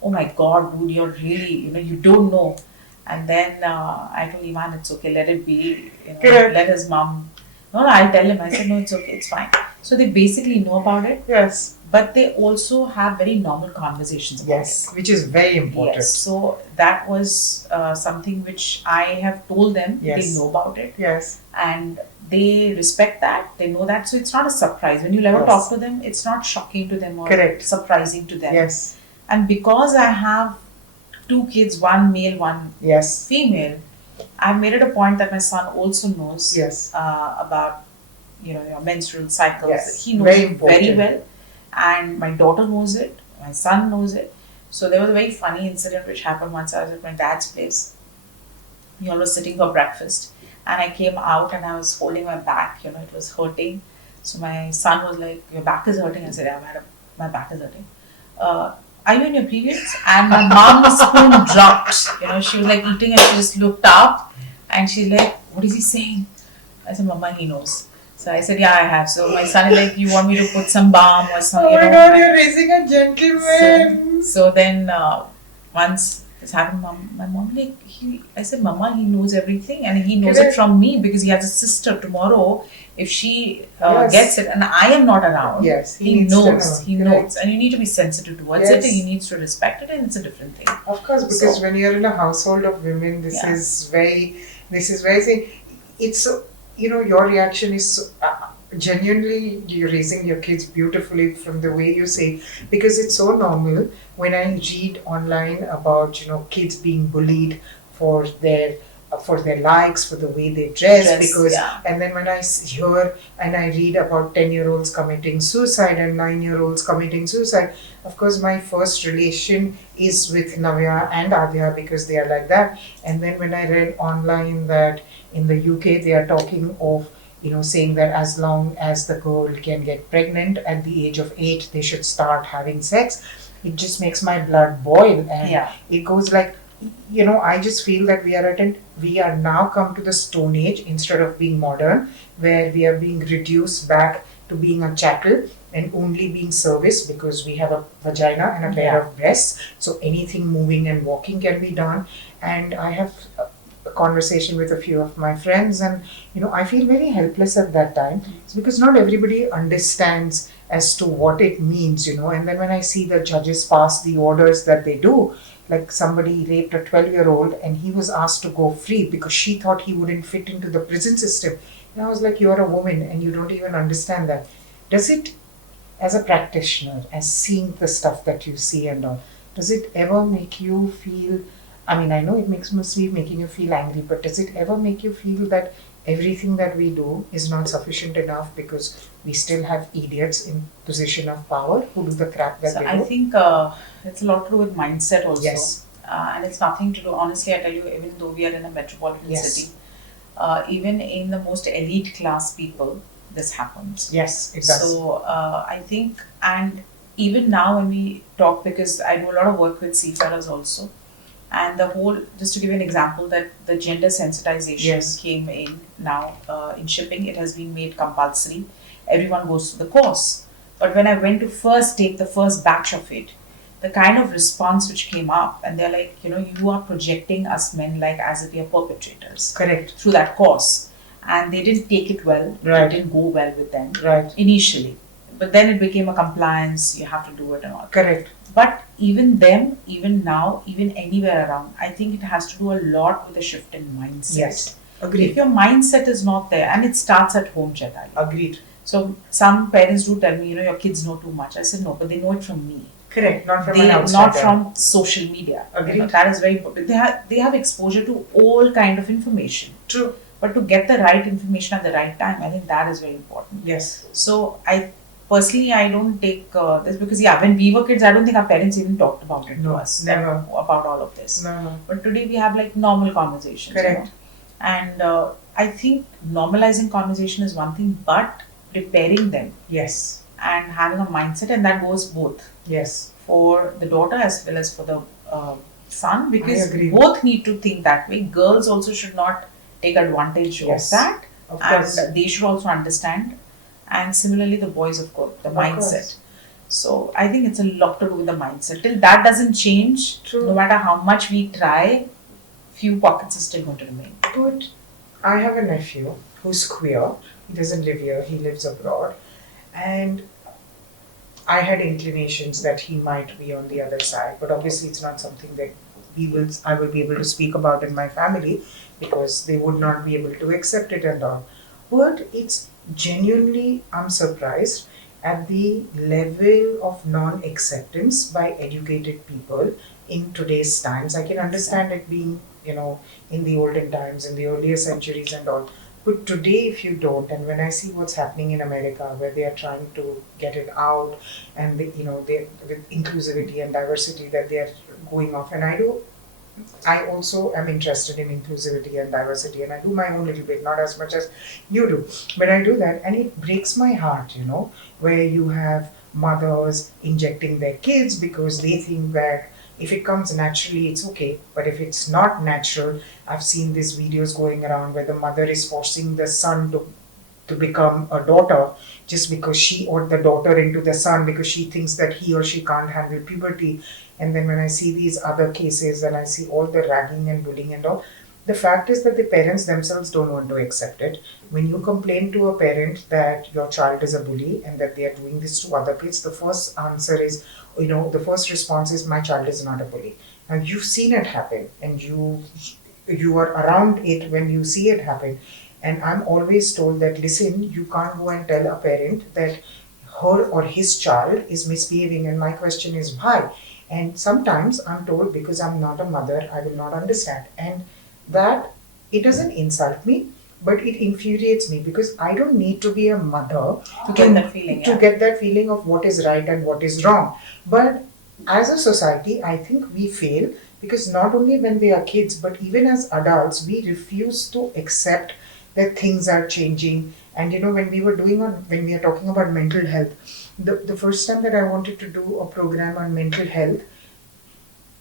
oh my God, dude, you're really, you don't know. And then I told Ivan, it's okay, let it be. Let his mom. No, I'll tell him. I said, no, it's okay, it's fine. So they basically know about it. Yes. But they also have very normal conversations about it. Which is very important. Yes. So that was something which I have told them. Yes. They know about it. Yes. And they respect that. They know that. So it's not a surprise. When you ever talk to them, it's not shocking to them or surprising to them. Yes. And because I have 2 kids, one male, one female, I've made it a point that my son also knows about your menstrual cycles. Yes. He knows it very well. And my daughter knows it, my son knows it. So there was a very funny incident which happened once. I was at my dad's place. We all were sitting for breakfast. And I came out and I was holding my back, it was hurting. So my son was like, your back is hurting. I said, yeah, madam, my back is hurting. Are you in your periods? And my mom's spoon dropped. She was like eating and she just looked up and she's like, what is he saying? I said, Mama, he knows. So I said, yeah, I have. So my son is like, you want me to put some balm or something? Oh my God, you're raising a gentleman. So then once this happened, my mom I said, Mama, he knows everything and he knows it from me because he has a sister tomorrow. If she gets it and I am not around, he knows. He knows. And you need to be sensitive towards it and you need to respect it and it's a different thing. Of course, because when you're in a household of women, this is very it's so, your reaction is so, genuinely, you're raising your kids beautifully from the way you say, because it's so normal. When I read online about kids being bullied for their likes, for the way they dress, because and then when I hear and I read about 10-year-olds committing suicide and 9-year-olds committing suicide, of course my first relation is with Navya and Adya because they are like that. And then when I read online that in the UK they are talking of saying that as long as the girl can get pregnant at the age of 8, they should start having sex. It just makes my blood boil, and it goes like, I just feel that we are now come to the stone age instead of being modern, where we are being reduced back to being a chattel and only being serviced because we have a vagina and a pair of breasts. So anything moving and walking can be done. And I have a conversation with a few of my friends, and I feel very helpless at that time. It's because not everybody understands as to what it means, and then when I see the judges pass the orders that they do, like somebody raped a 12-year-old and he was asked to go free because she thought he wouldn't fit into the prison system. And I was like, you're a woman and you don't even understand that. Does it, as a practitioner, as seeing the stuff that you see and all, does it ever make you feel, I know it must be making you feel angry, but does it ever make you feel that everything that we do is not sufficient enough because we still have idiots in position of power who do the crap that they do? I think it's a lot to do with mindset also. Yes. And it's nothing to do, honestly, I tell you, even though we are in a metropolitan city, even in the most elite class people, this happens. Yes, it does. So I think, and even now when we talk, because I do a lot of work with seafarers also, and the whole, just to give you an example, that the gender sensitization Yes. came in now in shipping. It has been made compulsory. Everyone goes to the course. But when I went to first take the first batch of it, the kind of response which came up, and they're like, you are projecting us men like as if we are perpetrators. Correct. Through that course. And they didn't take it well. Right. It didn't go well with them. Right. Initially. But then it became a compliance, you have to do it and all. Correct. But even them, even now, even anywhere around, I think it has to do a lot with a shift in mindset. Yes. If Agreed. your mindset is not there, and it starts at home, Chaitaly. Agreed. So some parents do tell me, your kids know too much. I said, no, but they know it from me. Correct. Not from They an outsider. not from social media. Agreed. That is very important. They have exposure to all kind of information. True. But to get the right information at the right time, I think that is very important. Yes. So personally, I don't take this because, when we were kids, I don't think our parents even talked about it to us. Never. About all of this. No. But today we have like normal conversations. Correct. And I think normalizing conversation is one thing, but preparing them. Yes. And having a mindset, and that goes both. Yes. For the daughter as well as for the son, because both need to think that way. Girls also should not take advantage of that. Of course. And they should also understand. And similarly, the boys, of course, the mindset. So I think it's a lot to do with the mindset. Till that doesn't change, no matter how much we try, few pockets are still going to remain. But I have a nephew who's queer. He doesn't live here, he lives abroad. And I had inclinations that he might be on the other side, but obviously it's not something that I will be able to speak about in my family because they would not be able to accept it and all. But it's genuinely, I'm surprised at the level of non-acceptance by educated people in today's times. I can understand it being, in the olden times, in the earlier centuries and all. But today, if you don't, and when I see what's happening in America, where they are trying to get it out, and they, with inclusivity and diversity that they are going off, and I also am interested in inclusivity and diversity, and I do my own little bit, not as much as you do, but I do that, and it breaks my heart, where you have mothers injecting their kids because they think that if it comes naturally, it's okay. But if it's not natural, I've seen these videos going around where the mother is forcing the son to become a daughter just because or the daughter into the son because she thinks that he or she can't handle puberty. And then when I see these other cases and I see all the ragging and bullying and all, the fact is that the parents themselves don't want to accept it. When you complain to a parent that your child is a bully and that they are doing this to other kids, the first answer is, the first response is, my child is not a bully. Now you've seen it happen and you are around it when you see it happen. And I'm always told that, listen, you can't go and tell a parent that her or his child is misbehaving. And my question is, why? And sometimes I'm told, because I'm not a mother, I will not understand. And that, it doesn't insult me, but it infuriates me because I don't need to be a mother to get that feeling, get that feeling of what is right and what is wrong. But as a society, I think we fail because not only when they are kids, but even as adults, we refuse to accept that things are changing. And when we are talking about mental health, the first time that I wanted to do a program on mental health,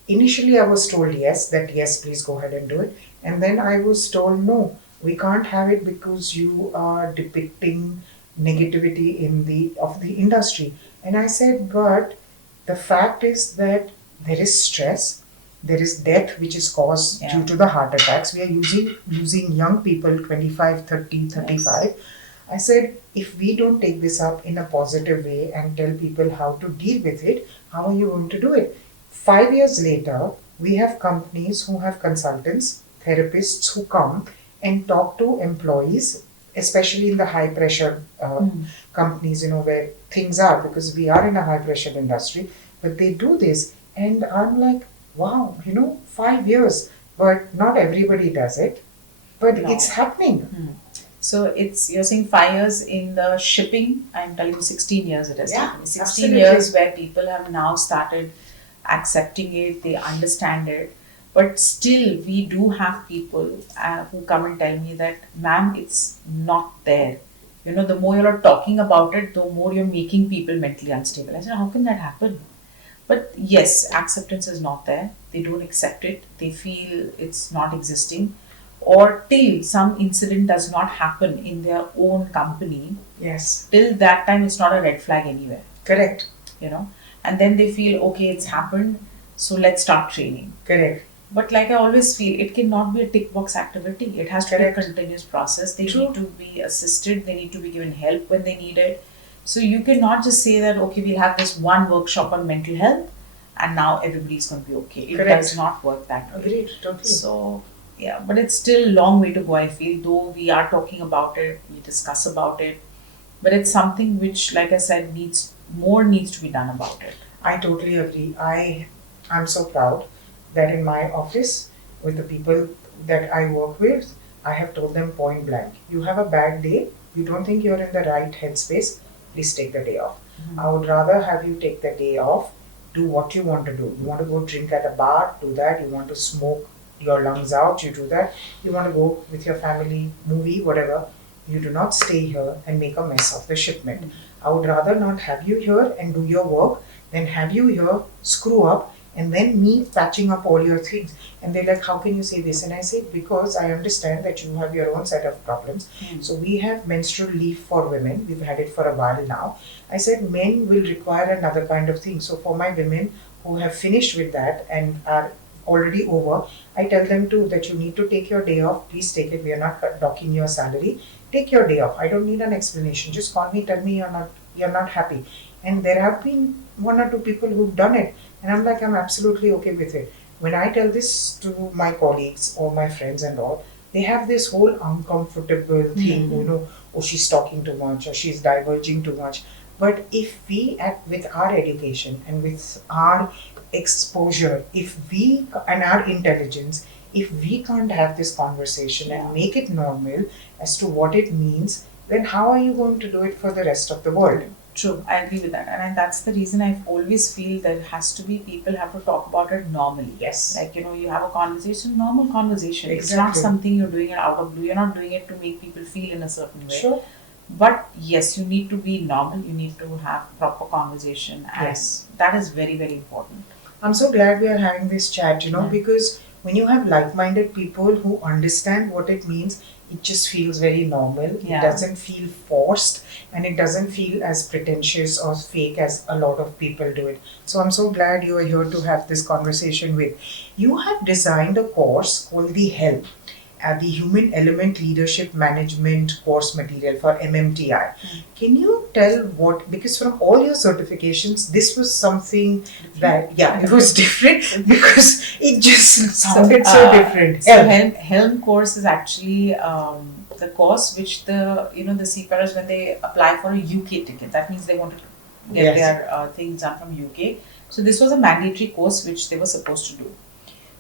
initially I was told yes, please go ahead and do it. And then I was told, no, we can't have it because you are depicting negativity of the industry. And I said, but the fact is that there is stress, there is death which is caused due to the heart attacks. We are losing young people, 25, 30, 35. Yes. I said, if we don't take this up in a positive way and tell people how to deal with it, how are you going to do it? 5 years later, we have companies who have consultants, therapists who come and talk to employees, especially in the high pressure companies, where things are, because we are in a high pressure industry, but they do this. And I'm like, wow, 5 years, but not everybody does it, but it's happening. So you're saying 5 years in the shipping, I'm telling you 16 years it has taken. 16 absolutely. years where people have now started accepting it, they understand it. But still, we do have people who come and tell me that, ma'am, it's not there. The more you're talking about it, the more you're making people mentally unstable. I said, how can that happen? But yes, acceptance is not there. They don't accept it. They feel it's not existing. Or till some incident does not happen in their own company, Yes. till that time it's not a red flag anywhere. Correct. And then they feel, okay, it's happened, so let's start training. Correct. But like I always feel, it cannot be a tick box activity. It has to Correct. be a continuous process. They True. need to be assisted. They need to be given help when they need it. So you cannot just say that, okay, we'll have this one workshop on mental health and now everybody's going to be okay. It Correct. does not work that way. Agreed. Totally. So yeah, but it's still a long way to go, I feel, though we are talking about it, we discuss about it. But it's something which, like I said, needs to be done about it. I totally agree. I'm so proud that in my office, with the people that I work with, I have told them point blank, you have a bad day, you don't think you're in the right headspace, please take the day off. I would rather have you take the day off, do what you want to do. You want to go drink at a bar, do that. You want to smoke your lungs out, you do that. You want to go with your family, movie, whatever. You do not stay here and make a mess of the shipment. I would rather not have you here and do your work than have you here screw up and then me patching up all your things. And they're like, how can you say this? And I say, because I understand that you have your own set of problems. So we have menstrual leave for women. We've had it for a while now. I said, men will require another kind of thing. So for my women who have finished with that and are already over, I tell them too that you need to take your day off. Please take it. We are not docking your salary. Take your day off. I don't need an explanation. Just call me, tell me you're not happy. And there have been one or two people who've done it. And I'm like, I'm absolutely okay with it. When I tell this to my colleagues or my friends and all, they have this whole uncomfortable thing, oh, she's talking too much or she's diverging too much. But if we, with our education and with our exposure, and our intelligence, if we can't have this conversation and make it normal as to what it means, then how are you going to do it for the rest of the world? True, I agree with that. And that's the reason I always feel there has to be, people have to talk about it normally. Yes. Like, you have a conversation, normal conversation. Exactly. It's not something you're doing it out of blue. You're not doing it to make people feel in a certain way. Sure. But yes, you need to be normal. You need to have proper conversation. And that is very, very important. I'm so glad we are having this chat, because when you have like-minded people who understand what it means, it just feels very normal. It doesn't feel forced and it doesn't feel as pretentious or fake as a lot of people do it. So I'm so glad you are here to have this conversation with. You have designed a course called the HELP, the Human Element Leadership Management course material for MMTI. Can you tell because from all your certifications, this was something that, it was different because it just sounded so different. Helm course is actually the course which the seafarers, when they apply for a UK ticket, that means they want to get their things done from UK. So this was a mandatory course which they were supposed to do.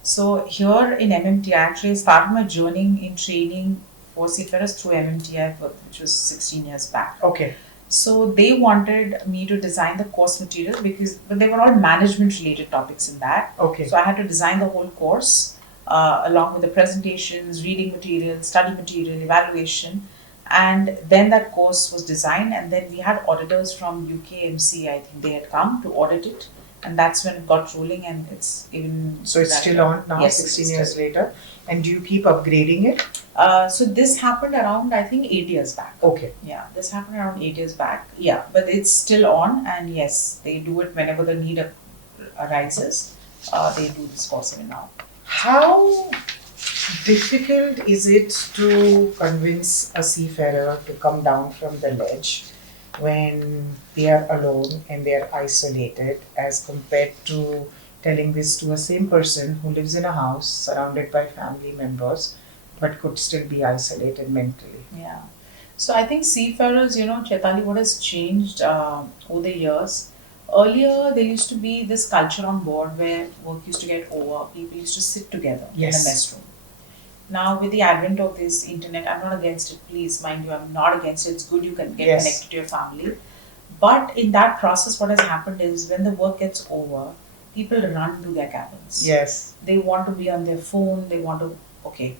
So here in MMTI, actually I started my journey in training for seafarers through MMTI, which was 16 years back. Okay. So they wanted me to design the course material but they were all management related topics in that. Okay. So I had to design the whole course along with the presentations, reading material, study material, evaluation. And then that course was designed, and then we had auditors from UKMC, I think they had come to audit it. And that's when it got rolling, and it's even... So it's still on now, yes, 16 years later. And do you keep upgrading it? So this happened around, I think, 8 years back. Okay. Yeah, this happened around 8 years back. Yeah, but it's still on, and yes, they do it whenever the need arises. They do this course even now. How difficult is it to convince a seafarer to come down from the ledge when they are alone and they are isolated, as compared to telling this to a same person who lives in a house surrounded by family members but could still be isolated mentally? Yeah. So I think seafarers, Chaitaly, what has changed over the years? Earlier, there used to be this culture on board where work used to get over. People used to sit together in a mess room. Now, with the advent of this internet, I'm not against it, please mind you, I'm not against it. It's good you can get connected to your family. But in that process, what has happened is when the work gets over, people run to their cabins. Yes. They want to be on their phone, they want to,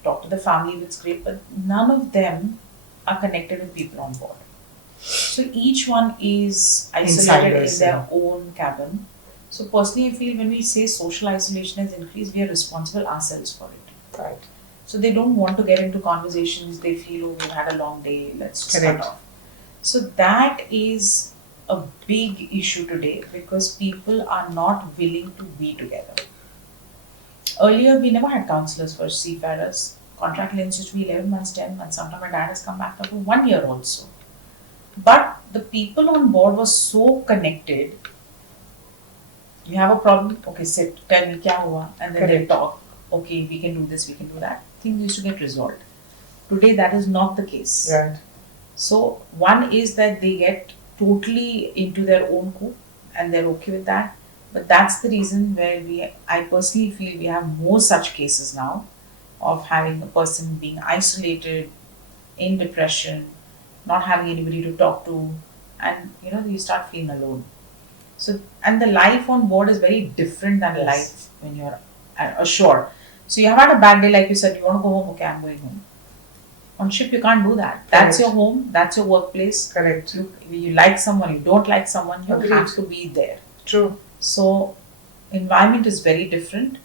talk to the family, that's great, but none of them are connected with people on board. So each one is isolated Insiders, in their yeah. own cabin. So personally, I feel when we say social isolation has increased, we are responsible ourselves for it. Right. So they don't want to get into conversations. They feel, oh, we've had a long day. Let's just cut Correct. off. So that is a big issue today because people are not willing to be together. Earlier, we never had counselors for seafarers. Contract lengths used to be 11 months, 10 months. Sometimes my dad has come back up to 1 year also. But the people on board were so connected. You have a problem? Okay, sit, tell me kya hua, and then they Correct. talk. Okay, we can do this, we can do that. Things used to get resolved. Today, that is not the case. Right. So, one is that they get totally into their own coop and they're okay with that. But that's the reason where I personally feel we have more such cases now of having a person being isolated, in depression, not having anybody to talk to, and you start feeling alone. So, and the life on board is very different than Yes. life when you're ashore. So, you have had a bad day, like you said, you want to go home, okay, I'm going home. On ship, you can't do that. That's Correct. your home, that's your workplace. Correct. You like someone, you don't like someone, you Agreed. have to be there. True. So, environment is very different.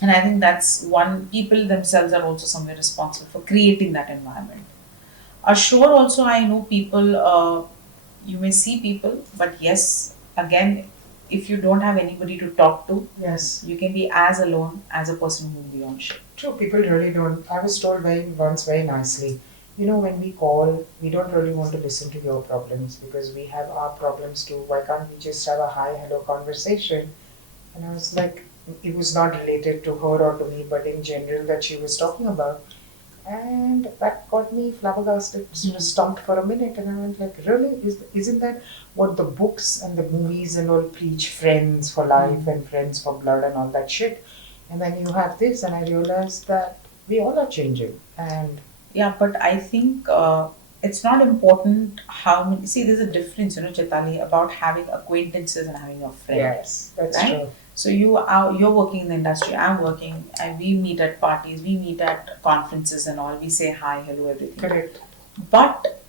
And I think that's one, people themselves are also somewhere responsible for creating that environment. Ashore, also, I know people, you may see people, but yes, again, if you don't have anybody to talk to, Yes. you can be as alone as a person who will be on ship. True. People really don't. I was told once very nicely. When we call, we don't really want to listen to your problems because we have our problems too. Why can't we just have a hi, hello conversation? And I was like, it was not related to her or to me, but in general that she was talking about. And that got me flabbergasted, stumped for a minute. And I went like, really? Isn't that what the books and the movies and all preach? Friends for life and friends for blood and all that shit. And then you have this, and I realized that we all are changing. And Yeah, but I think it's not important how many. See, there's a difference, Chaitali, about having acquaintances and having a friend. yes, that's Right? true. So you're working in the industry, I'm working, and we meet at parties, we meet at conferences and all. We say hi, hello, everything. Correct. But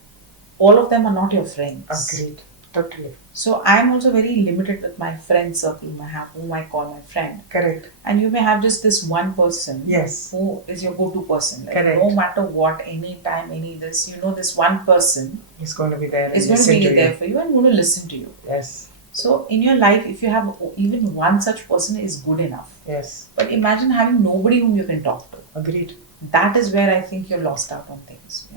all of them are not your friends. Agreed. Totally. So I'm also very limited with my friend circle, whom I call my friend. Correct. And you may have just this one person Yes. who is your go-to person. Like Correct. no matter what, anytime, any this, this one person It's going to be there. is and going to listen be to there you. for you and going to listen to you. Yes. So in your life, if you have even one such person is good enough. Yes. But imagine having nobody whom you can talk to. Agreed. That is where I think you're lost out on things.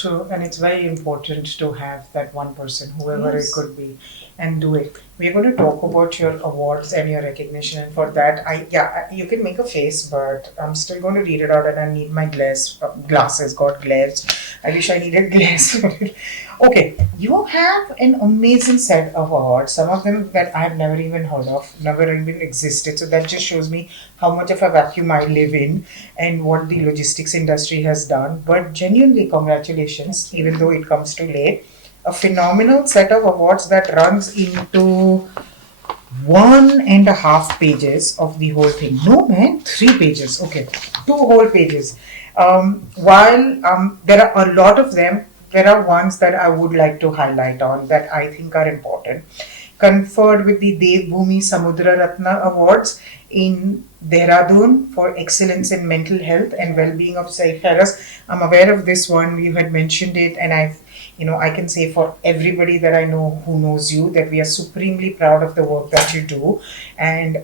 True, and it's very important to have that one person, whoever Yes. it could be, and do it. We're going to talk about your awards and your recognition, and for that, you can make a face, but I'm still going to read it out, and I need my glasses. Got glares. I wish I needed glass for it. Okay, you have an amazing set of awards. Some of them that I've never even heard of, never even existed. So that just shows me how much of a vacuum I live in and what the logistics industry has done. But genuinely, congratulations, even though it comes too late. A phenomenal set of awards that runs into 1.5 pages of the whole thing. No, man, 3 pages. Okay, 2 whole pages. While there are a lot of them, there are ones that I would like to highlight on that I think are important. Conferred with the Devbhoomi Samudra Ratna Awards in Dehradun for excellence in mental health and well-being of seafarers. I'm aware of this one. You had mentioned it, and I can say for everybody that I know who knows you that we are supremely proud of the work that you do, and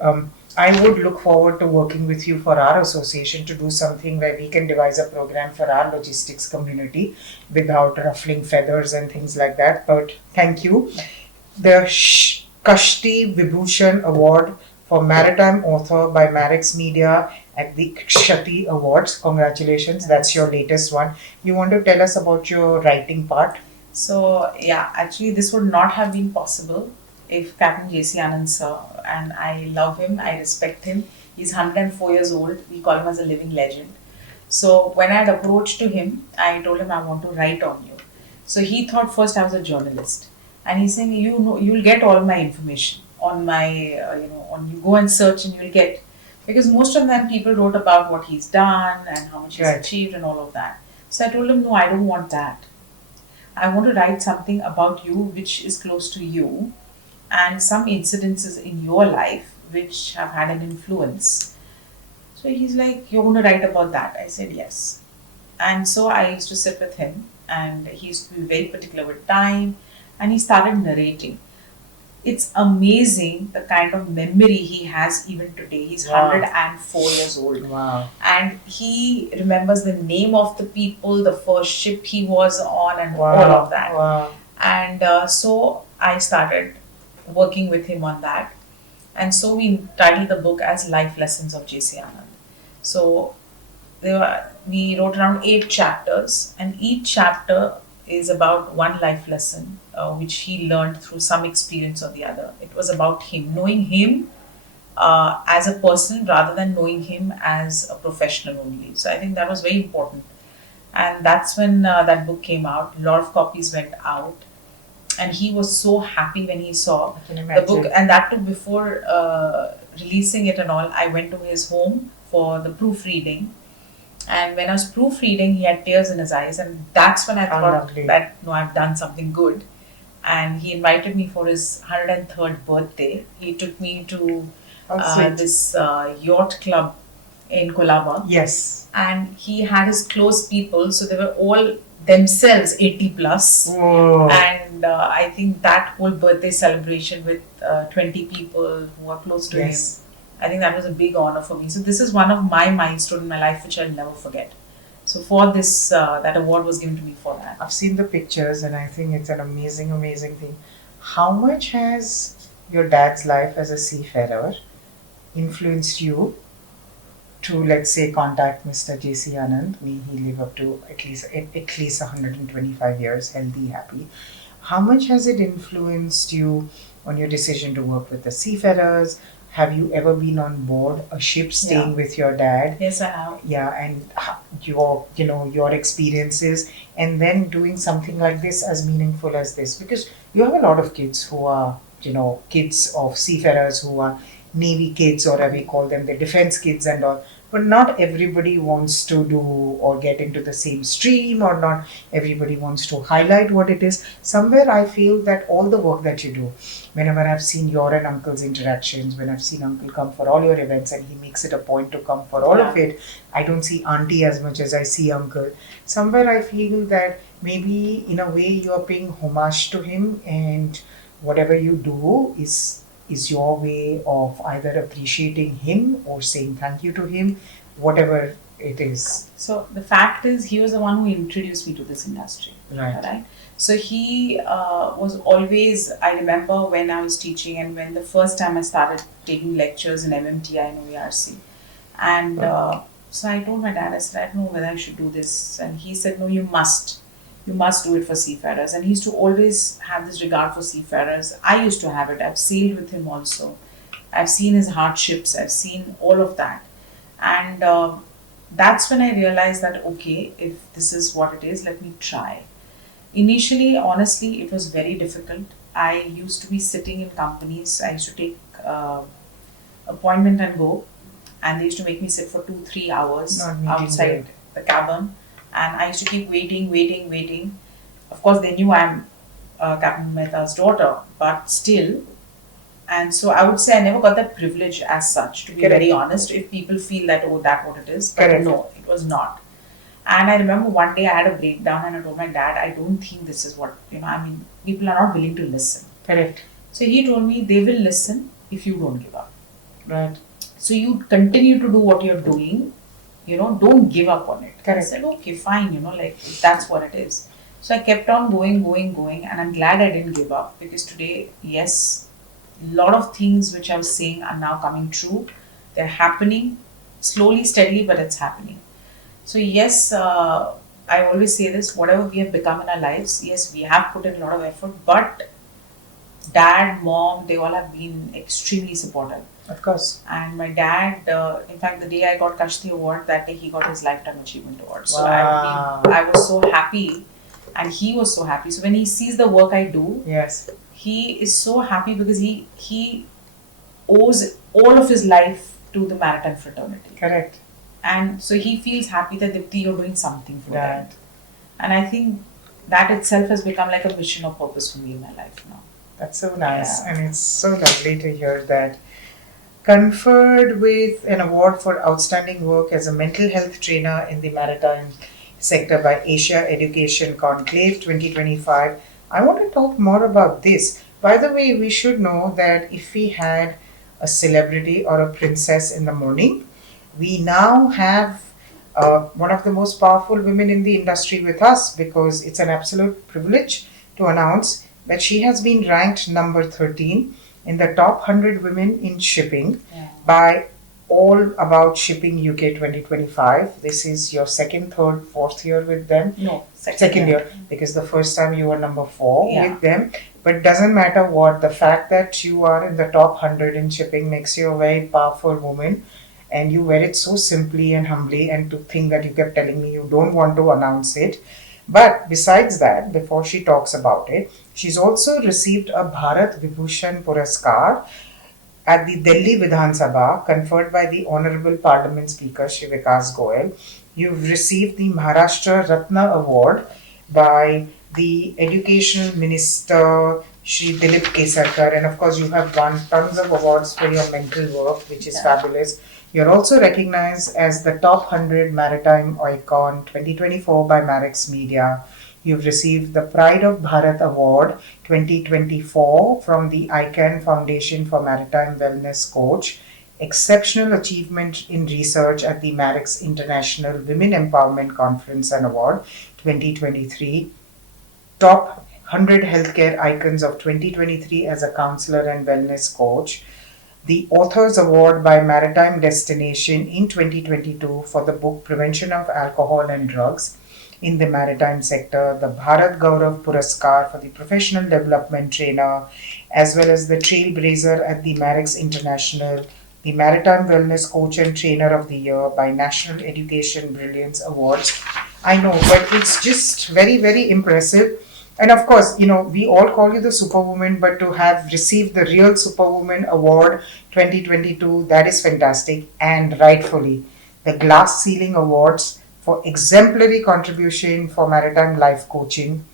I would look forward to working with you for our association to do something where we can devise a program for our logistics community without ruffling feathers and things like that. But thank you. The Kashti Vibhushan Award for Maritime Author by Marix Media at the Kshati Awards. Congratulations, that's your latest one. You want to tell us about your writing part? So yeah, actually this would not have been possible if Captain J.C. Anand sir, and I love him, I respect him. He's 104 years old. We call him as a living legend. So when I had approached to him, I told him I want to write on you. So he thought first I was a journalist, and he's saying you'll get all my information on my on you go and search and you'll get, because most of them people wrote about what he's done and how much he's Right. achieved and all of that. So I told him no, I don't want that. I want to write something about you which is close to you and some incidences in your life which have had an influence. So he's like, "You're going to write about that?" I said, "Yes." And so I used to sit with him, and he used to be very particular with time, and he started narrating. It's amazing the kind of memory he has even today. He's Wow. 104 years old. Wow. And he remembers the name of the people, the first ship he was on, and Wow. all of that. Wow. And so I started working with him on that. And so we titled the book as Life Lessons of J.C. Anand. So we wrote around 8 chapters, and each chapter is about one life lesson which he learned through some experience or the other. It was about him, knowing him as a person rather than knowing him as a professional only. So I think that was very important. And that's when that book came out. A lot of copies went out. And he was so happy when he saw the book. And that too, before releasing it and all, I went to his home for the proofreading. And when I was proofreading, he had tears in his eyes. And that's when I thought that, no, I've done something good. And he invited me for his 103rd birthday. He took me to this yacht club in Colaba. Yes. And he had his close people. So they were all themselves 80 plus. Whoa. And I think that whole birthday celebration with 20 people who are close to him, I think that was a big honor for me. So this is one of my milestones in my life which I'll never forget. So for this, that award was given to me for that. I've seen the pictures and I think it's an amazing, amazing thing. How much has your dad's life as a seafarer influenced you to, let's say, contact Mr. J.C. Anand? May he live up to at least 125 years, healthy, happy. How much has it influenced you on your decision to work with the seafarers? Have you ever been on board a ship staying with your dad? Yes, I have. Yeah, and your experiences, and then doing something like this as meaningful as this, because you have a lot of kids who are kids of seafarers, who are Navy kids, or we call them the defense kids and all. But not everybody wants to do or get into the same stream, or not everybody wants to highlight what it is. Somewhere I feel that all the work that you do, whenever I've seen your and uncle's interactions, when I've seen uncle come for all your events and he makes it a point to come for all of it, I don't see auntie as much as I see uncle. Somewhere I feel that maybe in a way you're paying homage to him, and whatever you do is your way of either appreciating him or saying thank you to him, whatever it is. So the fact is, he was the one who introduced me to this industry. Right. So he was always, I remember when I was teaching and when the first time I started taking lectures in MMTI and OERC. And so I told my dad, I said, I don't know whether I should do this. And he said, no, you must. You must do it for seafarers. And he used to always have this regard for seafarers. I used to have it. I've sailed with him also. I've seen his hardships. I've seen all of that. And that's when I realized that, okay, if this is what it is, let me try. Initially, honestly, it was very difficult. I used to be sitting in companies. I used to take appointment and go. And they used to make me sit for 2-3 hours outside the cabin. And I used to keep waiting. Of course, they knew I'm Captain Mehta's daughter, but still. And so I would say I never got that privilege as such, to be very honest, if people feel that, oh, that's what it is. But no, it was not. And I remember one day I had a breakdown and I told my dad, I don't think this is what, people are not willing to listen. Correct. So he told me, they will listen if you don't give up. Right. So you continue to do what you're doing. Don't give up on it. Correct. I said, okay, fine, if that's what it is. So I kept on going, and I'm glad I didn't give up, because today, yes, a lot of things which I was saying are now coming true. They're happening slowly, steadily, but it's happening. So yes, I always say this, whatever we have become in our lives, yes, we have put in a lot of effort, but dad, mom, they all have been extremely supportive. Of course. And my dad, in fact, the day I got Kashti Award, that day he got his Lifetime Achievement Award. So I was so happy, and he was so happy. So when he sees the work I do, yes, he is so happy, because he owes all of his life to the maritime fraternity. Correct. And so he feels happy that, Deepti, you're doing something for that. And I think that itself has become like a mission or purpose for me in my life now. That's so nice, Yeah. and it's so lovely to hear that. Conferred with an award for outstanding work as a mental health trainer in the maritime sector by Asia Education Conclave 2025. I want to talk more about this. By the way, we should know that if we had a celebrity or a princess in the morning, we now have one of the most powerful women in the industry with us, because it's an absolute privilege to announce that she has been ranked number 13 in the top 100 women in shipping Yeah. by All About Shipping UK 2025. This is your second, third, fourth year with them. No, Second year, because the first time you were number 4 Yeah. with them. But doesn't matter what, the fact that you are in the top 100 in shipping makes you a very powerful woman, and you wear it so simply and humbly. And to think that you kept telling me you don't want to announce it. But besides that, before she talks about it, she's also received a Bharat Vibhushan Puraskar at the Delhi Vidhan Sabha, conferred by the Honorable Parliament Speaker Shri Vikas Goyal. You've received the Maharashtra Ratna Award by the Educational Minister Shri Dilip Kesarkar, and of course you have won tons of awards for your mental work, which is fabulous. You're also recognized as the top 100 Maritime Icon 2024 by Marex Media. You've received the Pride of Bharat Award 2024 from the ICANN Foundation for Maritime Wellness Coach. Exceptional Achievement in Research at the Marex International Women Empowerment Conference and Award 2023. Top 100 Healthcare Icons of 2023 as a counselor and wellness coach. The Authors Award by Maritime Destination in 2022 for the book Prevention of Alcohol and Drugs in the Maritime Sector, the Bharat Gaurav Puraskar for the Professional Development Trainer, as well as the Trailblazer at the Marex International, the Maritime Wellness Coach and Trainer of the Year by National Education Brilliance Awards. I know, but it's just very, very impressive. And of course, we all call you the Superwoman, but to have received the real Superwoman Award 2022, that is fantastic. And rightfully, the Glass Ceiling Awards for exemplary contribution for maritime life coaching.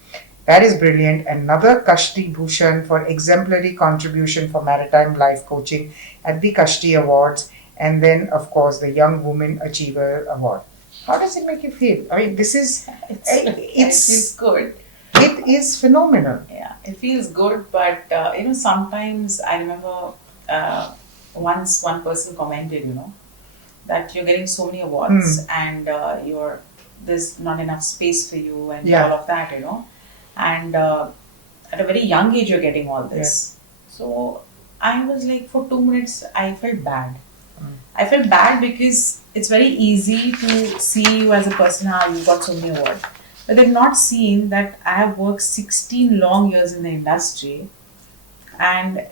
That is brilliant. Another Kashti Bhushan for exemplary contribution for maritime life coaching at the Kashti Awards. And then, of course, the Young Woman Achiever Award. How does it make you feel? I mean, this is, It feels good. It is phenomenal. Yeah, it feels good, but sometimes I remember once one person commented, that you're getting so many awards and there's not enough space for you and all of that, and at a very young age you're getting all this. So I was like, for 2 minutes I felt bad. I felt bad because it's very easy to see you as a person, you got so many awards. But they've not seen that I have worked 16 long years in the industry and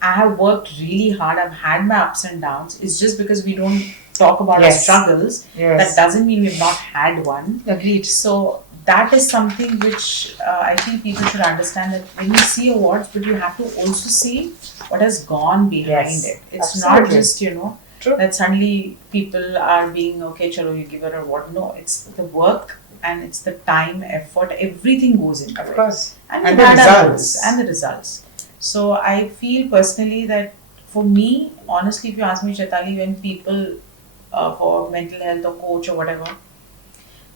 I have worked really hard. I've had my ups and downs. It's just because we don't talk about our struggles. That doesn't mean we've not had one. Agreed. So that is something which I think people should understand, that when you see awards, but you have to also see what has gone behind it. It's not just, that suddenly people are being, okay, chalo, you give her an award. No, it's the work and it's the time, effort, everything goes into it. Of course. And the results. And the results. So I feel personally that for me, honestly, if you ask me, Chaitaly, when people for mental health or coach or whatever,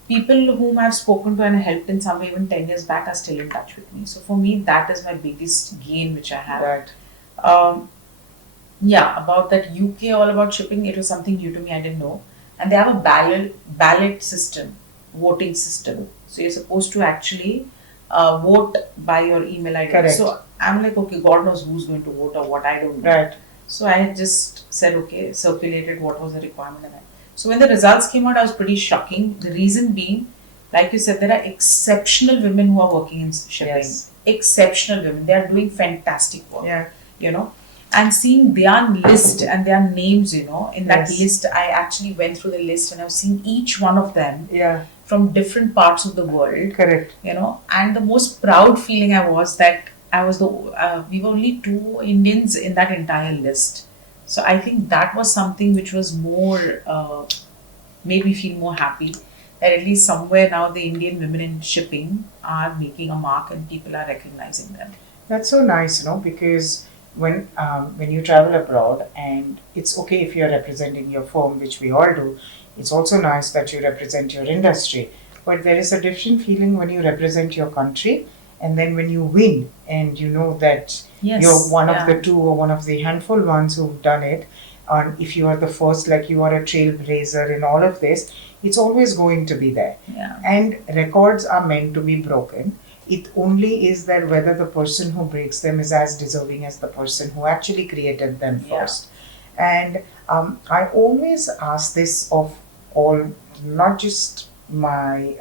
people whom I've spoken to and helped in some way even 10 years back are still in touch with me. So for me, that is my biggest gain which I have. Right. About that UK All About Shipping, it was something new to me, I didn't know. And they have a ballot system, voting system. So you're supposed to actually vote by your email ID. Correct. So I'm like, okay, God knows who's going to vote or what, I don't know. Right. So I just said, okay, circulated what was the requirement. And so when the results came out, I was pretty shocking. The reason being, like you said, there are exceptional women who are working in shipping. Yes. Exceptional women. They are doing fantastic work. Yeah. And seeing their list and their names, in that list, I actually went through the list and I've seen each one of them from different parts of the world. Correct. And the most proud feeling that I was we were only 2 Indians in that entire list. So I think that was something which was more, made me feel more happy. that at least somewhere now the Indian women in shipping are making a mark and people are recognizing them. That's so nice, because when you travel abroad, and it's okay if you're representing your firm, which we all do, it's also nice that you represent your industry. But there is a different feeling when you represent your country, and then when you win, and you know that Yes. you're one of yeah. the two or one of the handful ones who've done it. And if you are the first, like you are a trailblazer in all of this, it's always going to be there. Yeah. And records are meant to be broken. It only is that whether the person who breaks them is as deserving as the person who actually created them Yeah. first. And I always ask this of all, not just my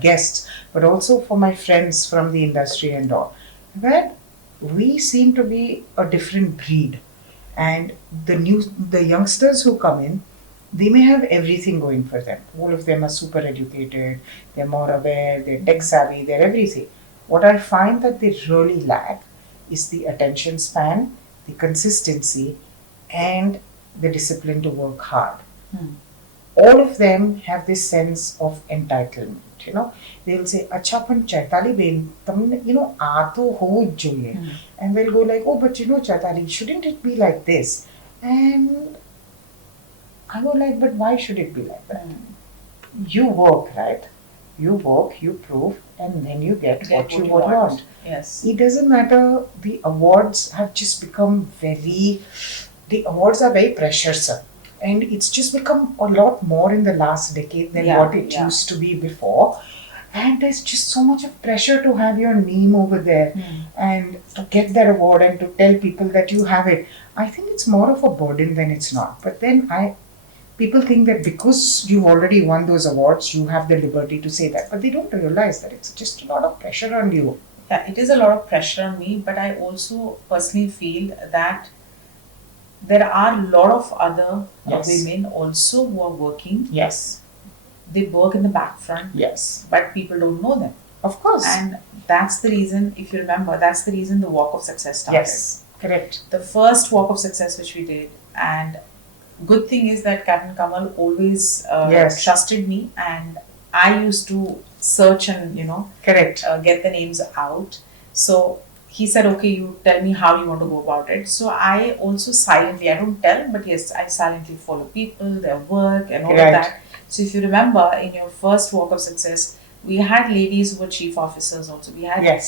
guests, but also for my friends from the industry and all, that we seem to be a different breed. And the youngsters who come in, they may have everything going for them. All of them are super educated, they're more aware, they're tech savvy, they're everything. What I find that they really lack is the attention span, the consistency, and the discipline to work hard. All of them have this sense of entitlement. They will say, "Acha, pan Chaitaly ben, tamne, aato ho joye." And they'll go like, "Oh, but Chaitaly, shouldn't it be like this?" And I go like, "But why should it be like that? You work, right? You work, you prove, and then you get what you want. Yes. It doesn't matter. The awards have just become the awards are very pressuresome. And it's just become a lot more in the last decade than what it used to be before. And there's just so much of pressure to have your name over there and to get that award and to tell people that you have it. I think it's more of a burden than it's not. But then people think that because you've already won those awards, you have the liberty to say that. But they don't realize that it's just a lot of pressure on you. Yeah, it is a lot of pressure on me, but I also personally feel that there are a lot of other women also who are working. Yes. They work in the back front. Yes. But people don't know them. Of course. And that's the reason, if you remember, that's the reason the Walk of Success started. Yes, correct. The first Walk of Success which we did, and good thing is that Captain Kamal always trusted me, and I used to search and correct, get the names out. So he said, "Okay, you tell me how you want to go about it." So I also silently, I don't tell, but yes, I silently follow people, their work, and all of that. So if you remember, in your first Walk of Success, we had ladies who were chief officers also. We had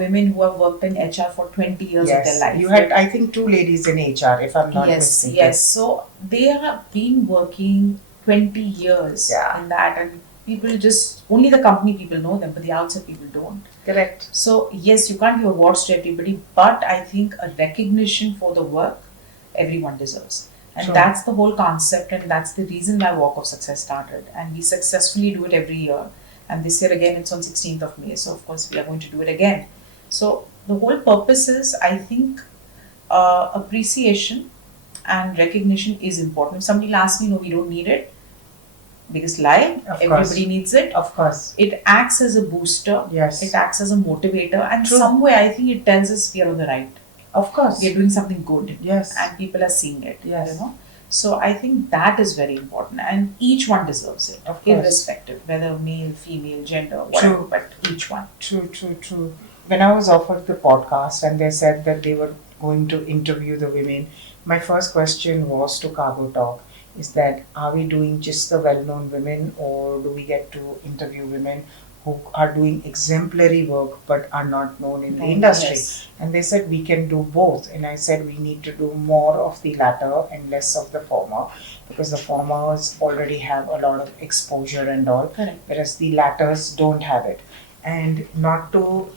women who have worked in HR for 20 years of their life. You had, I think, 2 ladies in HR, if I'm not mistaken. Yes. So they have been working 20 years in that, and people just, only the company people know them, but the outside people don't. Correct. So yes, you can't give awards to everybody, but I think a recognition for the work everyone deserves. And that's the whole concept, and that's the reason why Walk of Success started. And we successfully do it every year. And this year again, it's on 16th of May. So of course, we are going to do it again. So the whole purpose is, I think, appreciation and recognition is important. If somebody asks me, no, we don't need it. Biggest lie. Everybody needs it. Of course. It acts as a booster. Yes. It acts as a motivator. And somewhere, I think it tells us we are on the right. Of course. We are doing something good. Yes. And people are seeing it. Yes. So I think that is very important, and each one deserves it, irrespective, whether male, female, gender, whatever, but each one. True. When I was offered the podcast and they said that they were going to interview the women, my first question was to CargoTalk, is that are we doing just the well-known women, or do we get to interview women who are doing exemplary work but are not known in the industry? Yes. And they said we can do both. And I said we need to do more of the latter and less of the former, because the formers already have a lot of exposure and all, whereas the latters don't have it. And not to,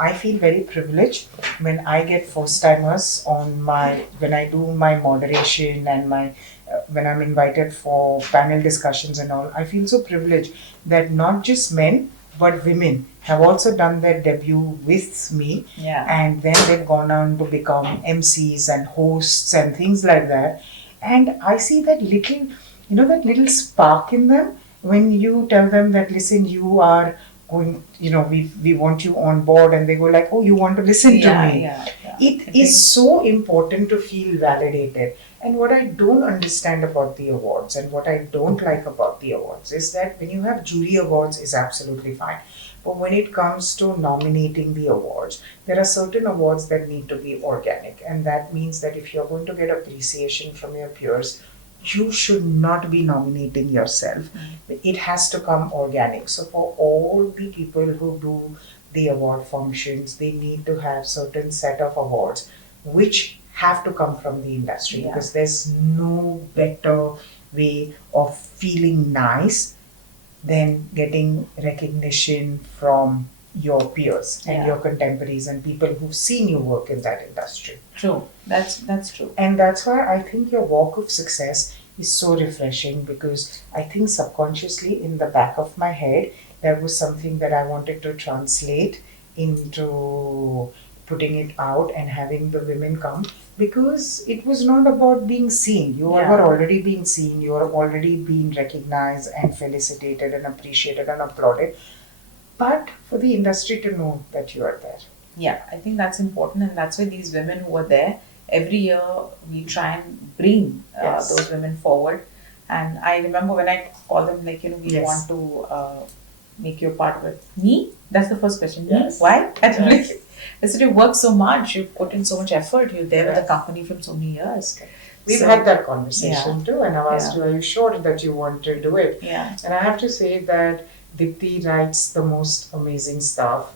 I feel very privileged when I get first timers when I do my moderation and when I'm invited for panel discussions and all. I feel so privileged that not just men, but women have also done their debut with me, and then they've gone on to become MCs and hosts and things like that. And I see that little spark in them when you tell them that, listen, you are going, we want you on board, and they go like, oh, you want to listen to me. It is so important to feel validated. And what I don't understand about the awards and what I don't like about the awards is that when you have jury awards is absolutely fine. But when it comes to nominating the awards, there are certain awards that need to be organic. And that means that if you're going to get appreciation from your peers, you should not be nominating yourself. It has to come organic. So for all the people who do the award functions, they need to have certain set of awards which have to come from the industry, because there's no better way of feeling nice than getting recognition from your peers and your contemporaries and people who've seen you work in that industry. True. That's true. And that's why I think your walk of success is so refreshing, because I think subconsciously in the back of my head there was something that I wanted to translate into putting it out and having the women come, because it was not about being seen. You all were already being seen, you are already being recognized and felicitated and appreciated and applauded. But for the industry to know that you are there. Yeah, I think that's important, and that's why these women who are there, every year we try and bring those women forward. And I remember when I call them, like, we want to make you a part of it. Me? That's the first question. Me? Why? I said, you work so much, you put in so much effort, you're there with the company from so many years. We've had that conversation too, and I've asked you, are you sure that you want to do it? Yeah. And I have to say that Deepti writes the most amazing stuff.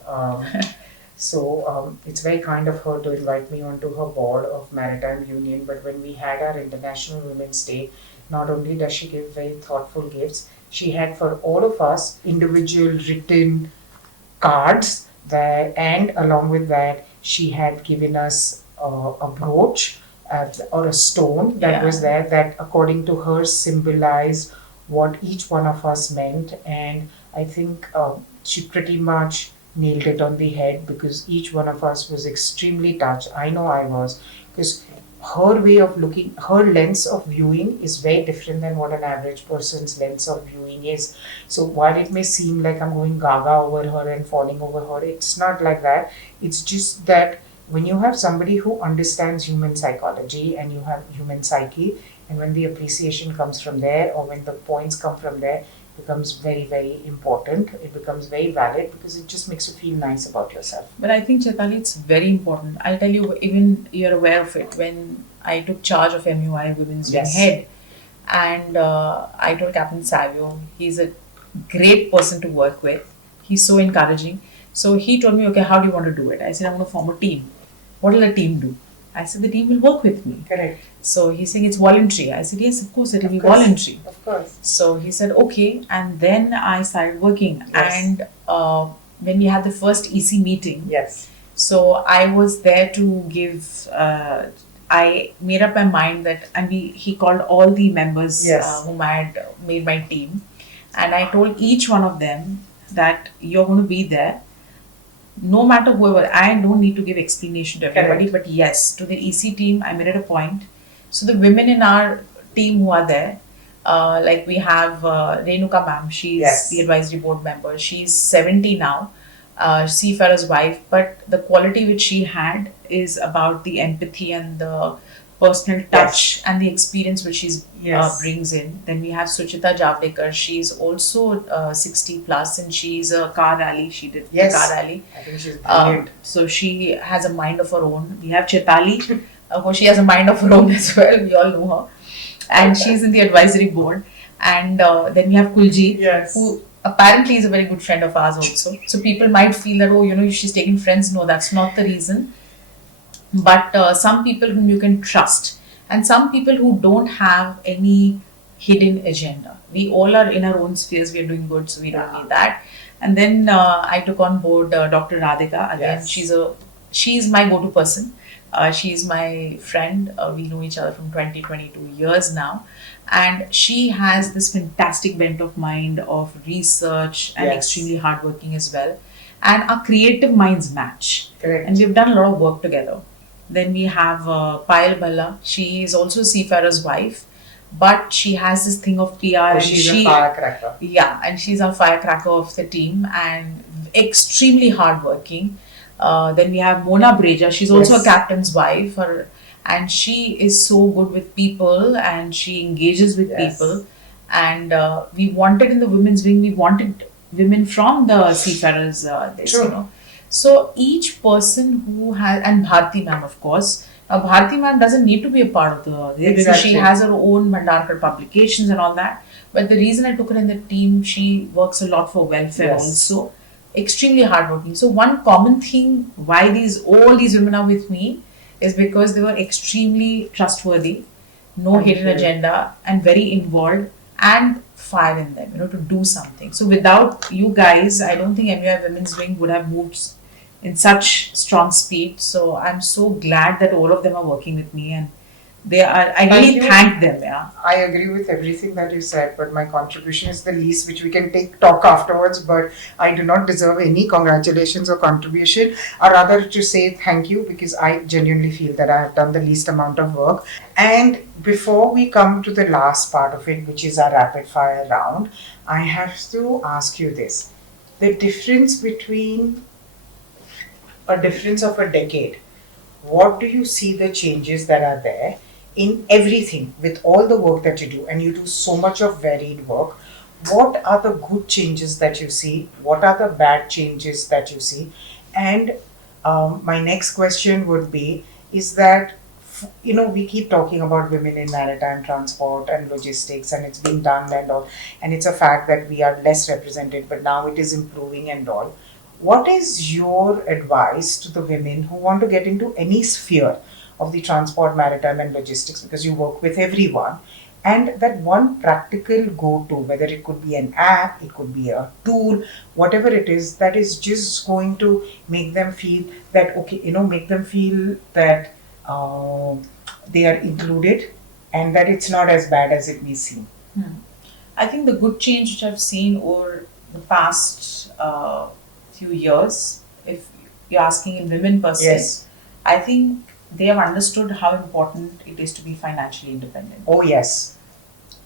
So it's very kind of her to invite me onto her board of Maritime Union. But when we had our International Women's Day, not only does she give very thoughtful gifts, she had for all of us individual written cards that, and along with that, she had given us a brooch or a stone that was there that, according to her, symbolized what each one of us meant. And I think she pretty much nailed it on the head, because each one of us was extremely touched. I know I was, because her way of looking, her lens of viewing is very different than what an average person's lens of viewing is. So while it may seem like I'm going gaga over her and falling over her, it's not like that. It's just that when you have somebody who understands human psychology and you have human psyche, and when the appreciation comes from there, or when the points come from there, becomes very, very important. It becomes very valid, because it just makes you feel nice about yourself. But I think, Chaitaly, it's very important. I'll tell you, even you're aware of it, when I took charge of MUI Women's Wing Head, and I told Captain Savio, he's a great person to work with. He's so encouraging. So he told me, okay, how do you want to do it? I said, I'm going to form a team. What will a team do? I said, the team will work with me. Correct. So he's saying it's voluntary. I said, yes, of course, it will be voluntary. Of course. So he said, okay. And then I started working. And when we had the first EC meeting, so I was there to give, I made up my mind that, and he called all the members whom I had made my team. And I told each one of them that you're going to be there. No matter whoever, I don't need to give explanation to everybody, but yes, to the EC team, I made it a point. So the women in our team who are there, like we have Renuka ma'am, she's the advisory board member. She's 70 now, seafarer's wife, but the quality which she had is about the empathy and the personal touch and the experience which she brings in. Then we have Suchita Javdekar. She's also 60 plus, and she's a car rally. She did the car rally. I think she's brilliant. So she has a mind of her own. We have Chaitaly, who she has a mind of her own as well. We all know her. And she's in the advisory board. And then we have Kulji, who apparently is a very good friend of ours also. So people might feel that, oh, she's taking friends. No, that's not the reason. But some people whom you can trust, and some people who don't have any hidden agenda. We all are in our own spheres, we are doing good, so we don't need that. And then I took on board Dr. Radhika. Again, she's my go-to person. She's my friend. We know each other from 22 years now. And she has this fantastic bent of mind of research and extremely hardworking as well. And our creative minds match. Correct. And we've done a lot of work together. Then we have Payal Balla. She is also a seafarer's wife, but she has this thing of PR. And she's a firecracker. Yeah, and she's a firecracker of the team and extremely hardworking. Then we have Mona Breja. She's also a captain's wife. and she is so good with people and she engages with Yes. people. And we wanted in the women's wing, we wanted women from the seafarers, True. So each person who has, and Bharti ma'am, of course. Now, Bharti ma'am doesn't need to be a part of the because she Exactly. has her own Bhandarkar publications and all that. But the reason I took her in the team, she works a lot for welfare Yes. also, extremely hardworking. So one common thing why all these women are with me is because they were extremely trustworthy, no hidden agenda, and very involved, and fire in them, to do something. So without you guys, I don't think MUI Women's Wing would have moved in such strong speed. So I'm so glad that all of them are working with me, and they are. I really thank them. Yeah. I agree with everything that you said, but my contribution is the least, which we can talk afterwards. But I do not deserve any congratulations or contribution, or rather to say thank you, because I genuinely feel that I have done the least amount of work. And before we come to the last part of it, which is our rapid fire round, I have to ask you this: the difference between a difference of a decade, what do you see the changes that are there in everything with all the work that you do? And you do so much of varied work. What are the good changes that you see? What are the bad changes that you see? And my next question would be, is that, we keep talking about women in maritime transport and logistics, and it's been done and all, and it's a fact that we are less represented, but now it is improving and all. What is your advice to the women who want to get into any sphere of the transport, maritime, and logistics, because you work with everyone? And that one practical go to, whether it could be an app, it could be a tool, whatever it is, that is just going to make them feel that, okay, make them feel that they are included and that it's not as bad as it may seem. I think the good change which I've seen over the past few years, if you're asking in women per se, Yes. I think they have understood how important it is to be financially independent. Oh, yes.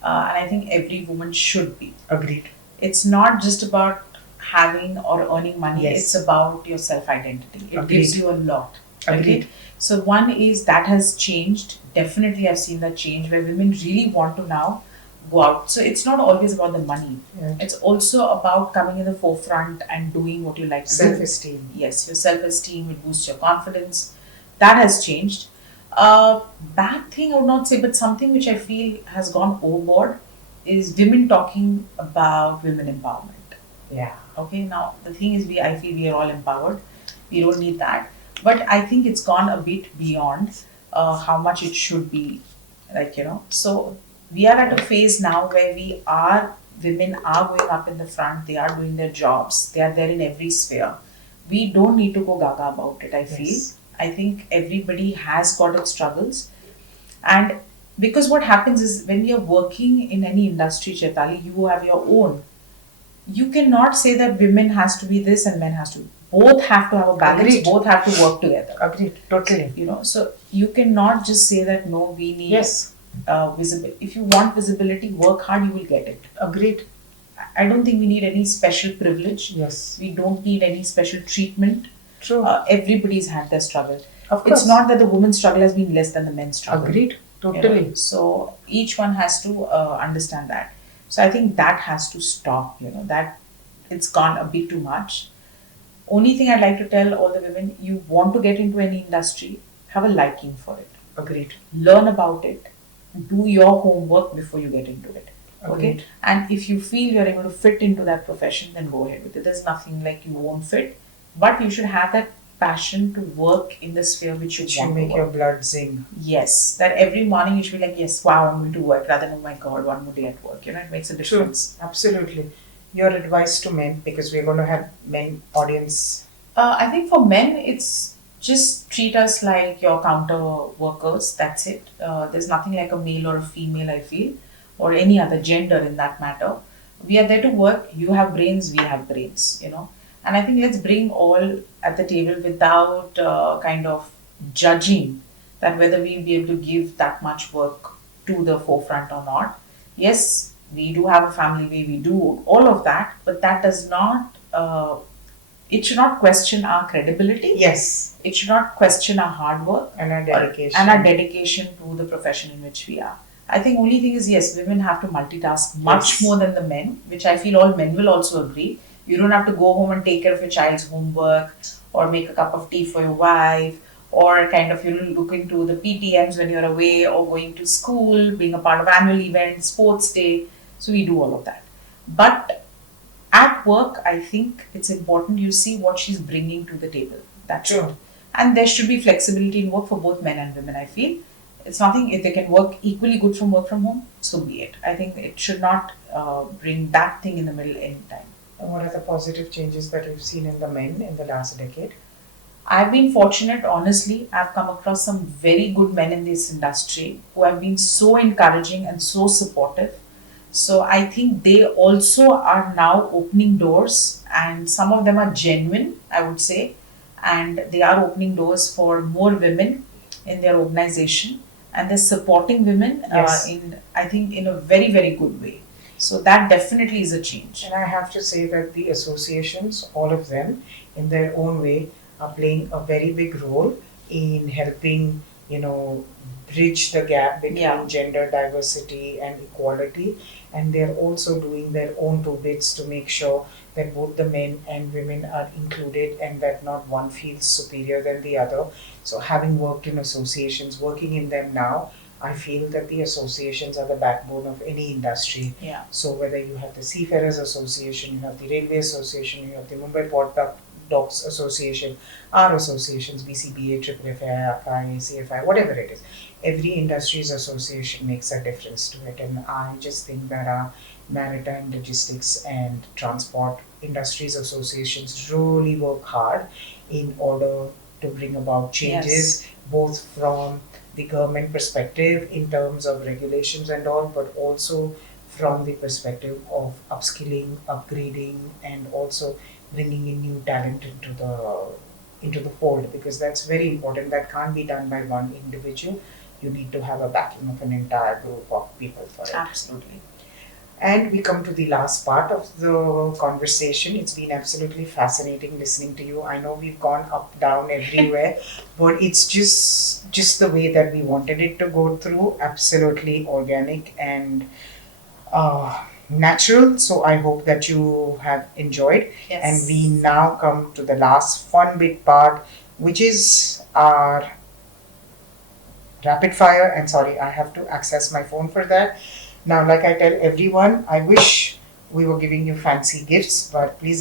And I think every woman should be. Agreed. It's not just about having or earning money, Yes. it's about your self identity. It Agreed. gives you a lot. Agreed. Okay? So, one is that has changed. Definitely, I've seen that change where women really want to now go out. So, it's not always about the money, Yeah. it's also about coming in the forefront and doing what you like to do. Self-esteem. Yes, your self esteem, it boosts your confidence. That has changed. Bad thing I would not say, but something which I feel has gone overboard is women talking about women empowerment. Yeah. Okay, now the thing is, I feel we are all empowered. We don't need that. But I think it's gone a bit beyond how much it should be. So we are at a phase now where women are going up in the front, they are doing their jobs, they are there in every sphere. We don't need to go gaga about it, I feel. Yes. I think everybody has got its struggles. And because what happens is when you're working in any industry, Chaitaly, you have your own. You cannot say that women has to be this and men has to be. Both have to have a balance. Agreed. Both have to work together. Agreed. Totally. So you cannot just say that no, we need Yes. visibility. If you want visibility, work hard, you will get it. Agreed. I don't think we need any special privilege. Yes. We don't need any special treatment. True. Everybody's had their struggle. Of course. It's not that the women's struggle has been less than the men's struggle. Agreed. Totally. So each one has to understand that. So I think that has to stop. That it's gone a bit too much. Only thing I'd like to tell all the women: you want to get into any industry, have a liking for it. Agreed. Learn about it. Do your homework before you get into it. Okay. Agreed. And if you feel you're able to fit into that profession, then go ahead with it. There's nothing like you won't fit, but you should have that passion to work in the sphere which you want to make work. your blood sing. Yes, that every morning you should be like, yes, wow, I'm going to work, rather than, oh my God, one more day at work. It makes a difference. True. Absolutely. Your advice to men, because we're going to have men audience. I think for men, it's just treat us like your counter workers. That's it. There's nothing like a male or a female, I feel, or any other gender in that matter. We are there to work. You have brains, we have brains, And I think let's bring all at the table without kind of judging that whether we'll be able to give that much work to the forefront or not. Yes, we do have a family, we do all of that, but that does not it should not question our credibility. Yes. It should not question our hard work And our dedication. And our dedication to the profession in which we are. I think only thing is, yes, women have to multitask much more than the men, which I feel all men will also agree. You don't have to go home and take care of your child's homework or make a cup of tea for your wife or kind of, look into the PTMs when you're away or going to school, being a part of annual events, sports day. So we do all of that. But at work, I think it's important you see what she's bringing to the table. That's it. And there should be flexibility in work for both men and women, I feel. It's nothing, if they can work equally good from work from home, so be it. I think it should not bring that thing in the middle anytime. And what are the positive changes that we've seen in the men in the last decade? I've been fortunate, honestly. I've come across some very good men in this industry who have been so encouraging and so supportive. So I think they also are now opening doors, and some of them are genuine, I would say, and they are opening doors for more women in their organization, and they're supporting women in a very, very good way. So that definitely is a change. And I have to say that the associations, all of them, in their own way, are playing a very big role in helping, bridge the gap between gender diversity and equality. And they're also doing their own two bits to make sure that both the men and women are included and that not one feels superior than the other. So having worked in associations, working in them now, I feel that the associations are the backbone of any industry. Yeah. So whether you have the Seafarers Association, you have the Railway Association, you have the Mumbai Port Docks Association, our associations, BCBA, FFI, CFI, whatever it is. Every industry's association makes a difference to it. And I just think that our maritime, logistics and transport industries associations really work hard in order to bring about changes, both from the government perspective in terms of regulations and all, but also from the perspective of upskilling, upgrading, and also bringing in new talent into the fold, because that's very important. That can't be done by one individual. You need to have a backing of an entire group of people for it. Absolutely. And we come to the last part of the conversation. It's been absolutely fascinating listening to you. I know we've gone up, down, everywhere, but it's just the way that we wanted it to go through. Absolutely organic and natural. So I hope that you have enjoyed. Yes. And we now come to the last fun bit part, which is our rapid fire. And sorry, I have to access my phone for that. Now, like I tell everyone, I wish we were giving you fancy gifts, but please,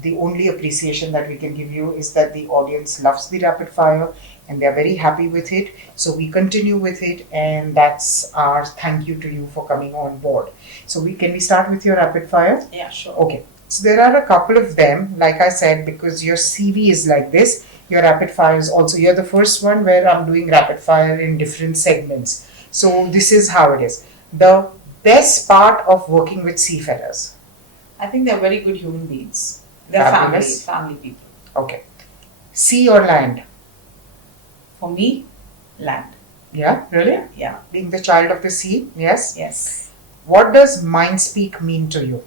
the only appreciation that we can give you is that the audience loves the rapid fire and they're very happy with it. So we continue with it, and that's our thank you to you for coming on board. So can we start with your rapid fire? Yeah, sure. Okay. So there are a couple of them, like I said, because your CV is like this, your rapid fire is also, you're the first one where I'm doing rapid fire in different segments. So this is how it is. The best part of working with seafarers? I think they're very good human beings. They're family people. Okay. Sea or land? For me, land. Yeah, really? Yeah. Being the child of the sea, yes? Yes. What does Minspeak mean to you?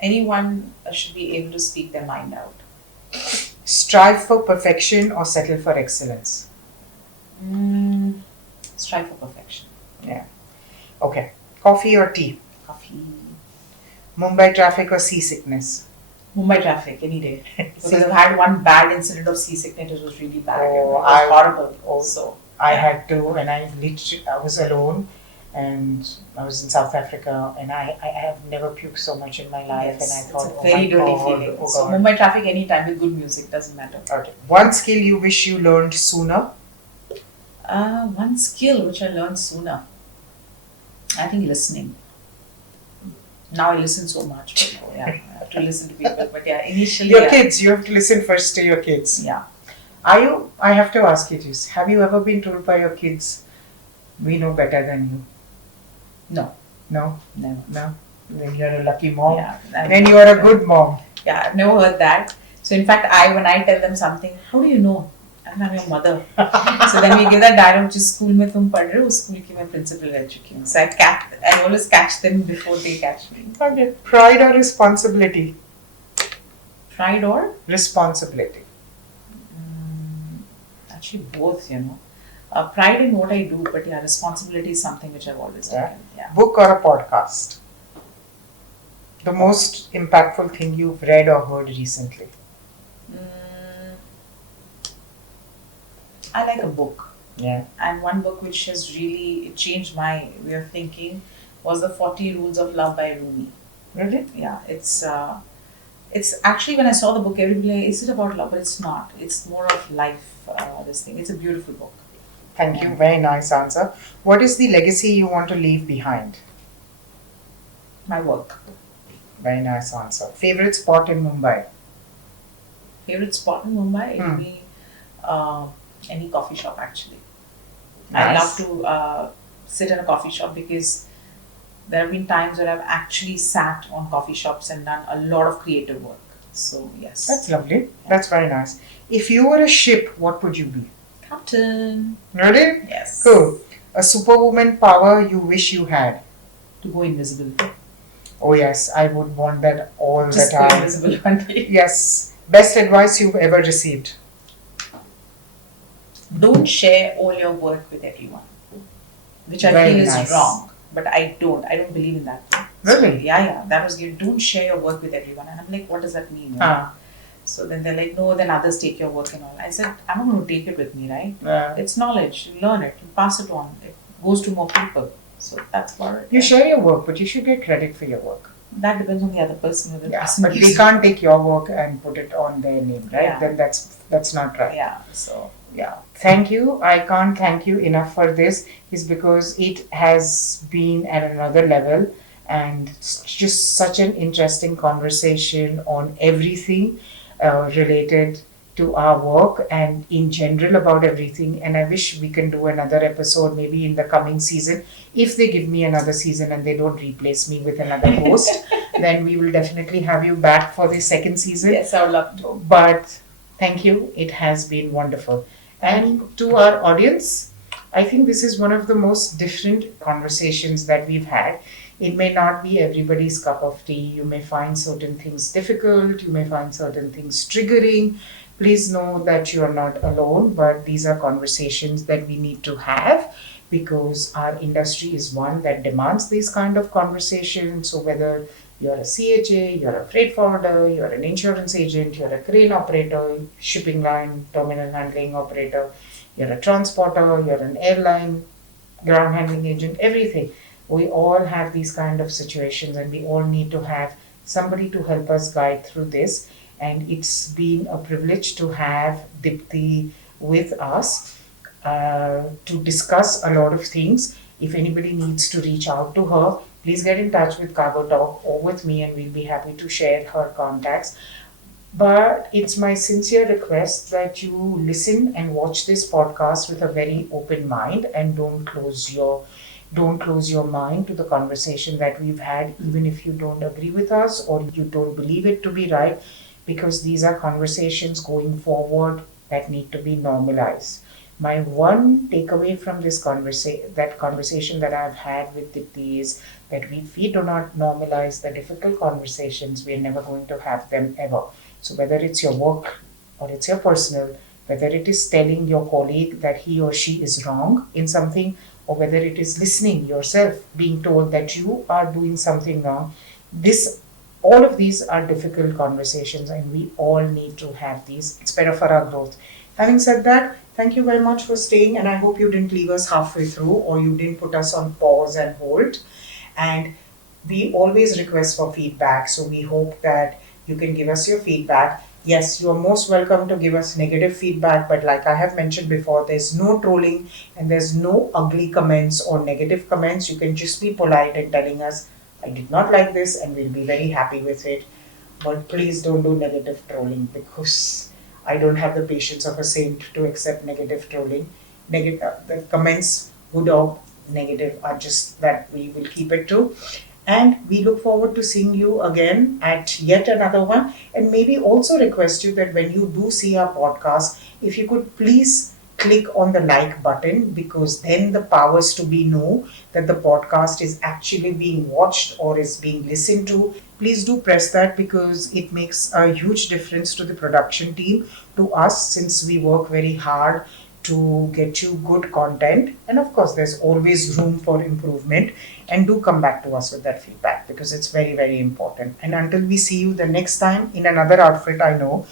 Anyone should be able to speak their mind out. Strive for perfection or settle for excellence? Strive for perfection. Yeah. Okay. Coffee or tea? Coffee. Mumbai traffic or seasickness? Mumbai traffic, any day. Because I've had one bad incident of seasickness. It was really bad. Oh, it was horrible. Also, I had to, and I was alone, and I was in South Africa, and I have never puked so much in my life, and I thought, it's a very dirty feeling. So Mumbai traffic anytime with good music, doesn't matter. Okay. One skill you wish you learned sooner? One skill which I learned sooner. I think listening. Now I listen so much. But, I have to listen to people. But initially. Your kids, you have to listen first to your kids. Yeah. I have to ask you this. Have you ever been told by your kids, we know better than you? No. No? Never. No? Then you're a lucky mom. Yeah. Then you are a good mom. Yeah, I've never heard that. So in fact, when I tell them something, how do you know? I'm your mother. So then we give that dialogue, just school mein tum padh rahe ho, school ki main principal reh chuki hu. So I always catch them before they catch me. Okay. Pride or responsibility? Pride or? responsibility? Actually, both, pride in what I do, but yeah, responsibility is something which I've always Yeah. taken. Yeah. Book or a podcast? The most impactful thing you've read or heard recently? Mm, I like a book. Yeah. And one book which has really changed my way of thinking was The 40 Rules of Love by Rumi. Really? Yeah, it's actually, when I saw the book, everybody like, is it about love? But it's not. It's more of life, this thing. It's a beautiful book. Thank you. Very nice answer. What is the legacy you want to leave behind? My work. Very nice answer. Favorite spot in Mumbai? Favorite spot in Mumbai? It would be any coffee shop, actually. I love Nice. to sit in a coffee shop because there have been times where I've actually sat on coffee shops and done a lot of creative work. So, yes. That's lovely. That's very nice. If you were a ship, what would you be? Captain. Ready? Yes. Cool. A superwoman power you wish you had? To go invisible. Oh yes, I would want that all Just the go time. invisible one day. Yes. Best advice you've ever received? Don't share all your work with everyone, which I Very feel is nice. wrong. But I don't believe in that. Really? So, yeah. That was good. Don't share your work with everyone. And I'm like, what does that mean? Ah. So then they're like, no, then others take your work and all. I said, I'm not going to take it with me, right? It's knowledge. You learn it. You pass it on. It goes to more people. So that's for it. You share your work, but you should get credit for your work. That depends on the other person. Whether the Yeah, person but gives they it. can't take your work and put it on their name, right? Yeah. Then that's not right. Yeah. So Yeah. Thank you. I can't thank you enough for this, is because it has been at another level, and it's just such an interesting conversation on everything related to our work and in general about everything. And I wish we can do another episode maybe in the coming season. If they give me another season and they don't replace me with another host, then we will definitely have you back for the second season. yes, I would love to. But thank you. It has been wonderful. And to our audience, I think this is one of the most different conversations that we've had. It may not be everybody's cup of tea. You may find certain things difficult. You may find certain things triggering. Please know that you are not alone, but these are conversations that we need to have because our industry is one that demands these kind of conversations. So whether you're a CHA, you're a freight forwarder, you're an insurance agent, you're a crane operator, shipping line, terminal handling operator, you're a transporter, you're an airline, ground handling agent, everything. We all have these kind of situations and we all need to have somebody to help us guide through this. And it's been a privilege to have Deepti with us to discuss a lot of things. If anybody needs to reach out to her, please get in touch with CargoTalk or with me and we'll be happy to share her contacts. But it's my sincere request that you listen and watch this podcast with a very open mind and don't close your mind to the conversation that we've had, even if you don't agree with us or you don't believe it to be right, because these are conversations going forward that need to be normalized. My one takeaway from this conversation that I've had with Deepti is that if we do not normalize the difficult conversations, we are never going to have them ever. So whether it's your work or it's your personal, whether it is telling your colleague that he or she is wrong in something, or whether it is listening yourself, being told that you are doing something wrong, all of these are difficult conversations and we all need to have these. It's better for our growth. Having said that, thank you very much for staying, and I hope you didn't leave us halfway through or you didn't put us on pause and hold. And we always request for feedback, so we hope that you can give us your feedback. Yes, you are most welcome to give us negative feedback, but like I have mentioned before, there's no trolling and there's no ugly comments or negative comments. You can just be polite and telling us, I did not like this, and we'll be very happy with it. But please don't do negative trolling because I don't have the patience of a saint to accept negative trolling. The comments, good or negative, are just that we will keep it to. And we look forward to seeing you again at yet another one. And maybe also request you that when you do see our podcast, if you could please click on the like button, because then the powers to be know that the podcast is actually being watched or is being listened to. Please do press that, because it makes a huge difference to the production team, to us, since we work very hard to get you good content. And of course, there's always room for improvement. And do come back to us with that feedback, because it's very, very important. And until we see you the next time in another outfit, I know,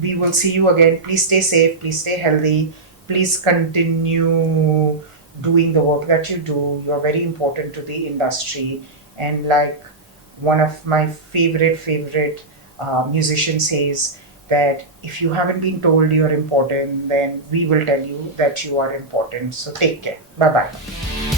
we will see you again. Please stay safe, please stay healthy, please continue doing the work that you do. You're very important to the industry. And like one of my favorite musicians says, that if you haven't been told you're important, then we will tell you that you are important. So take care. Bye bye.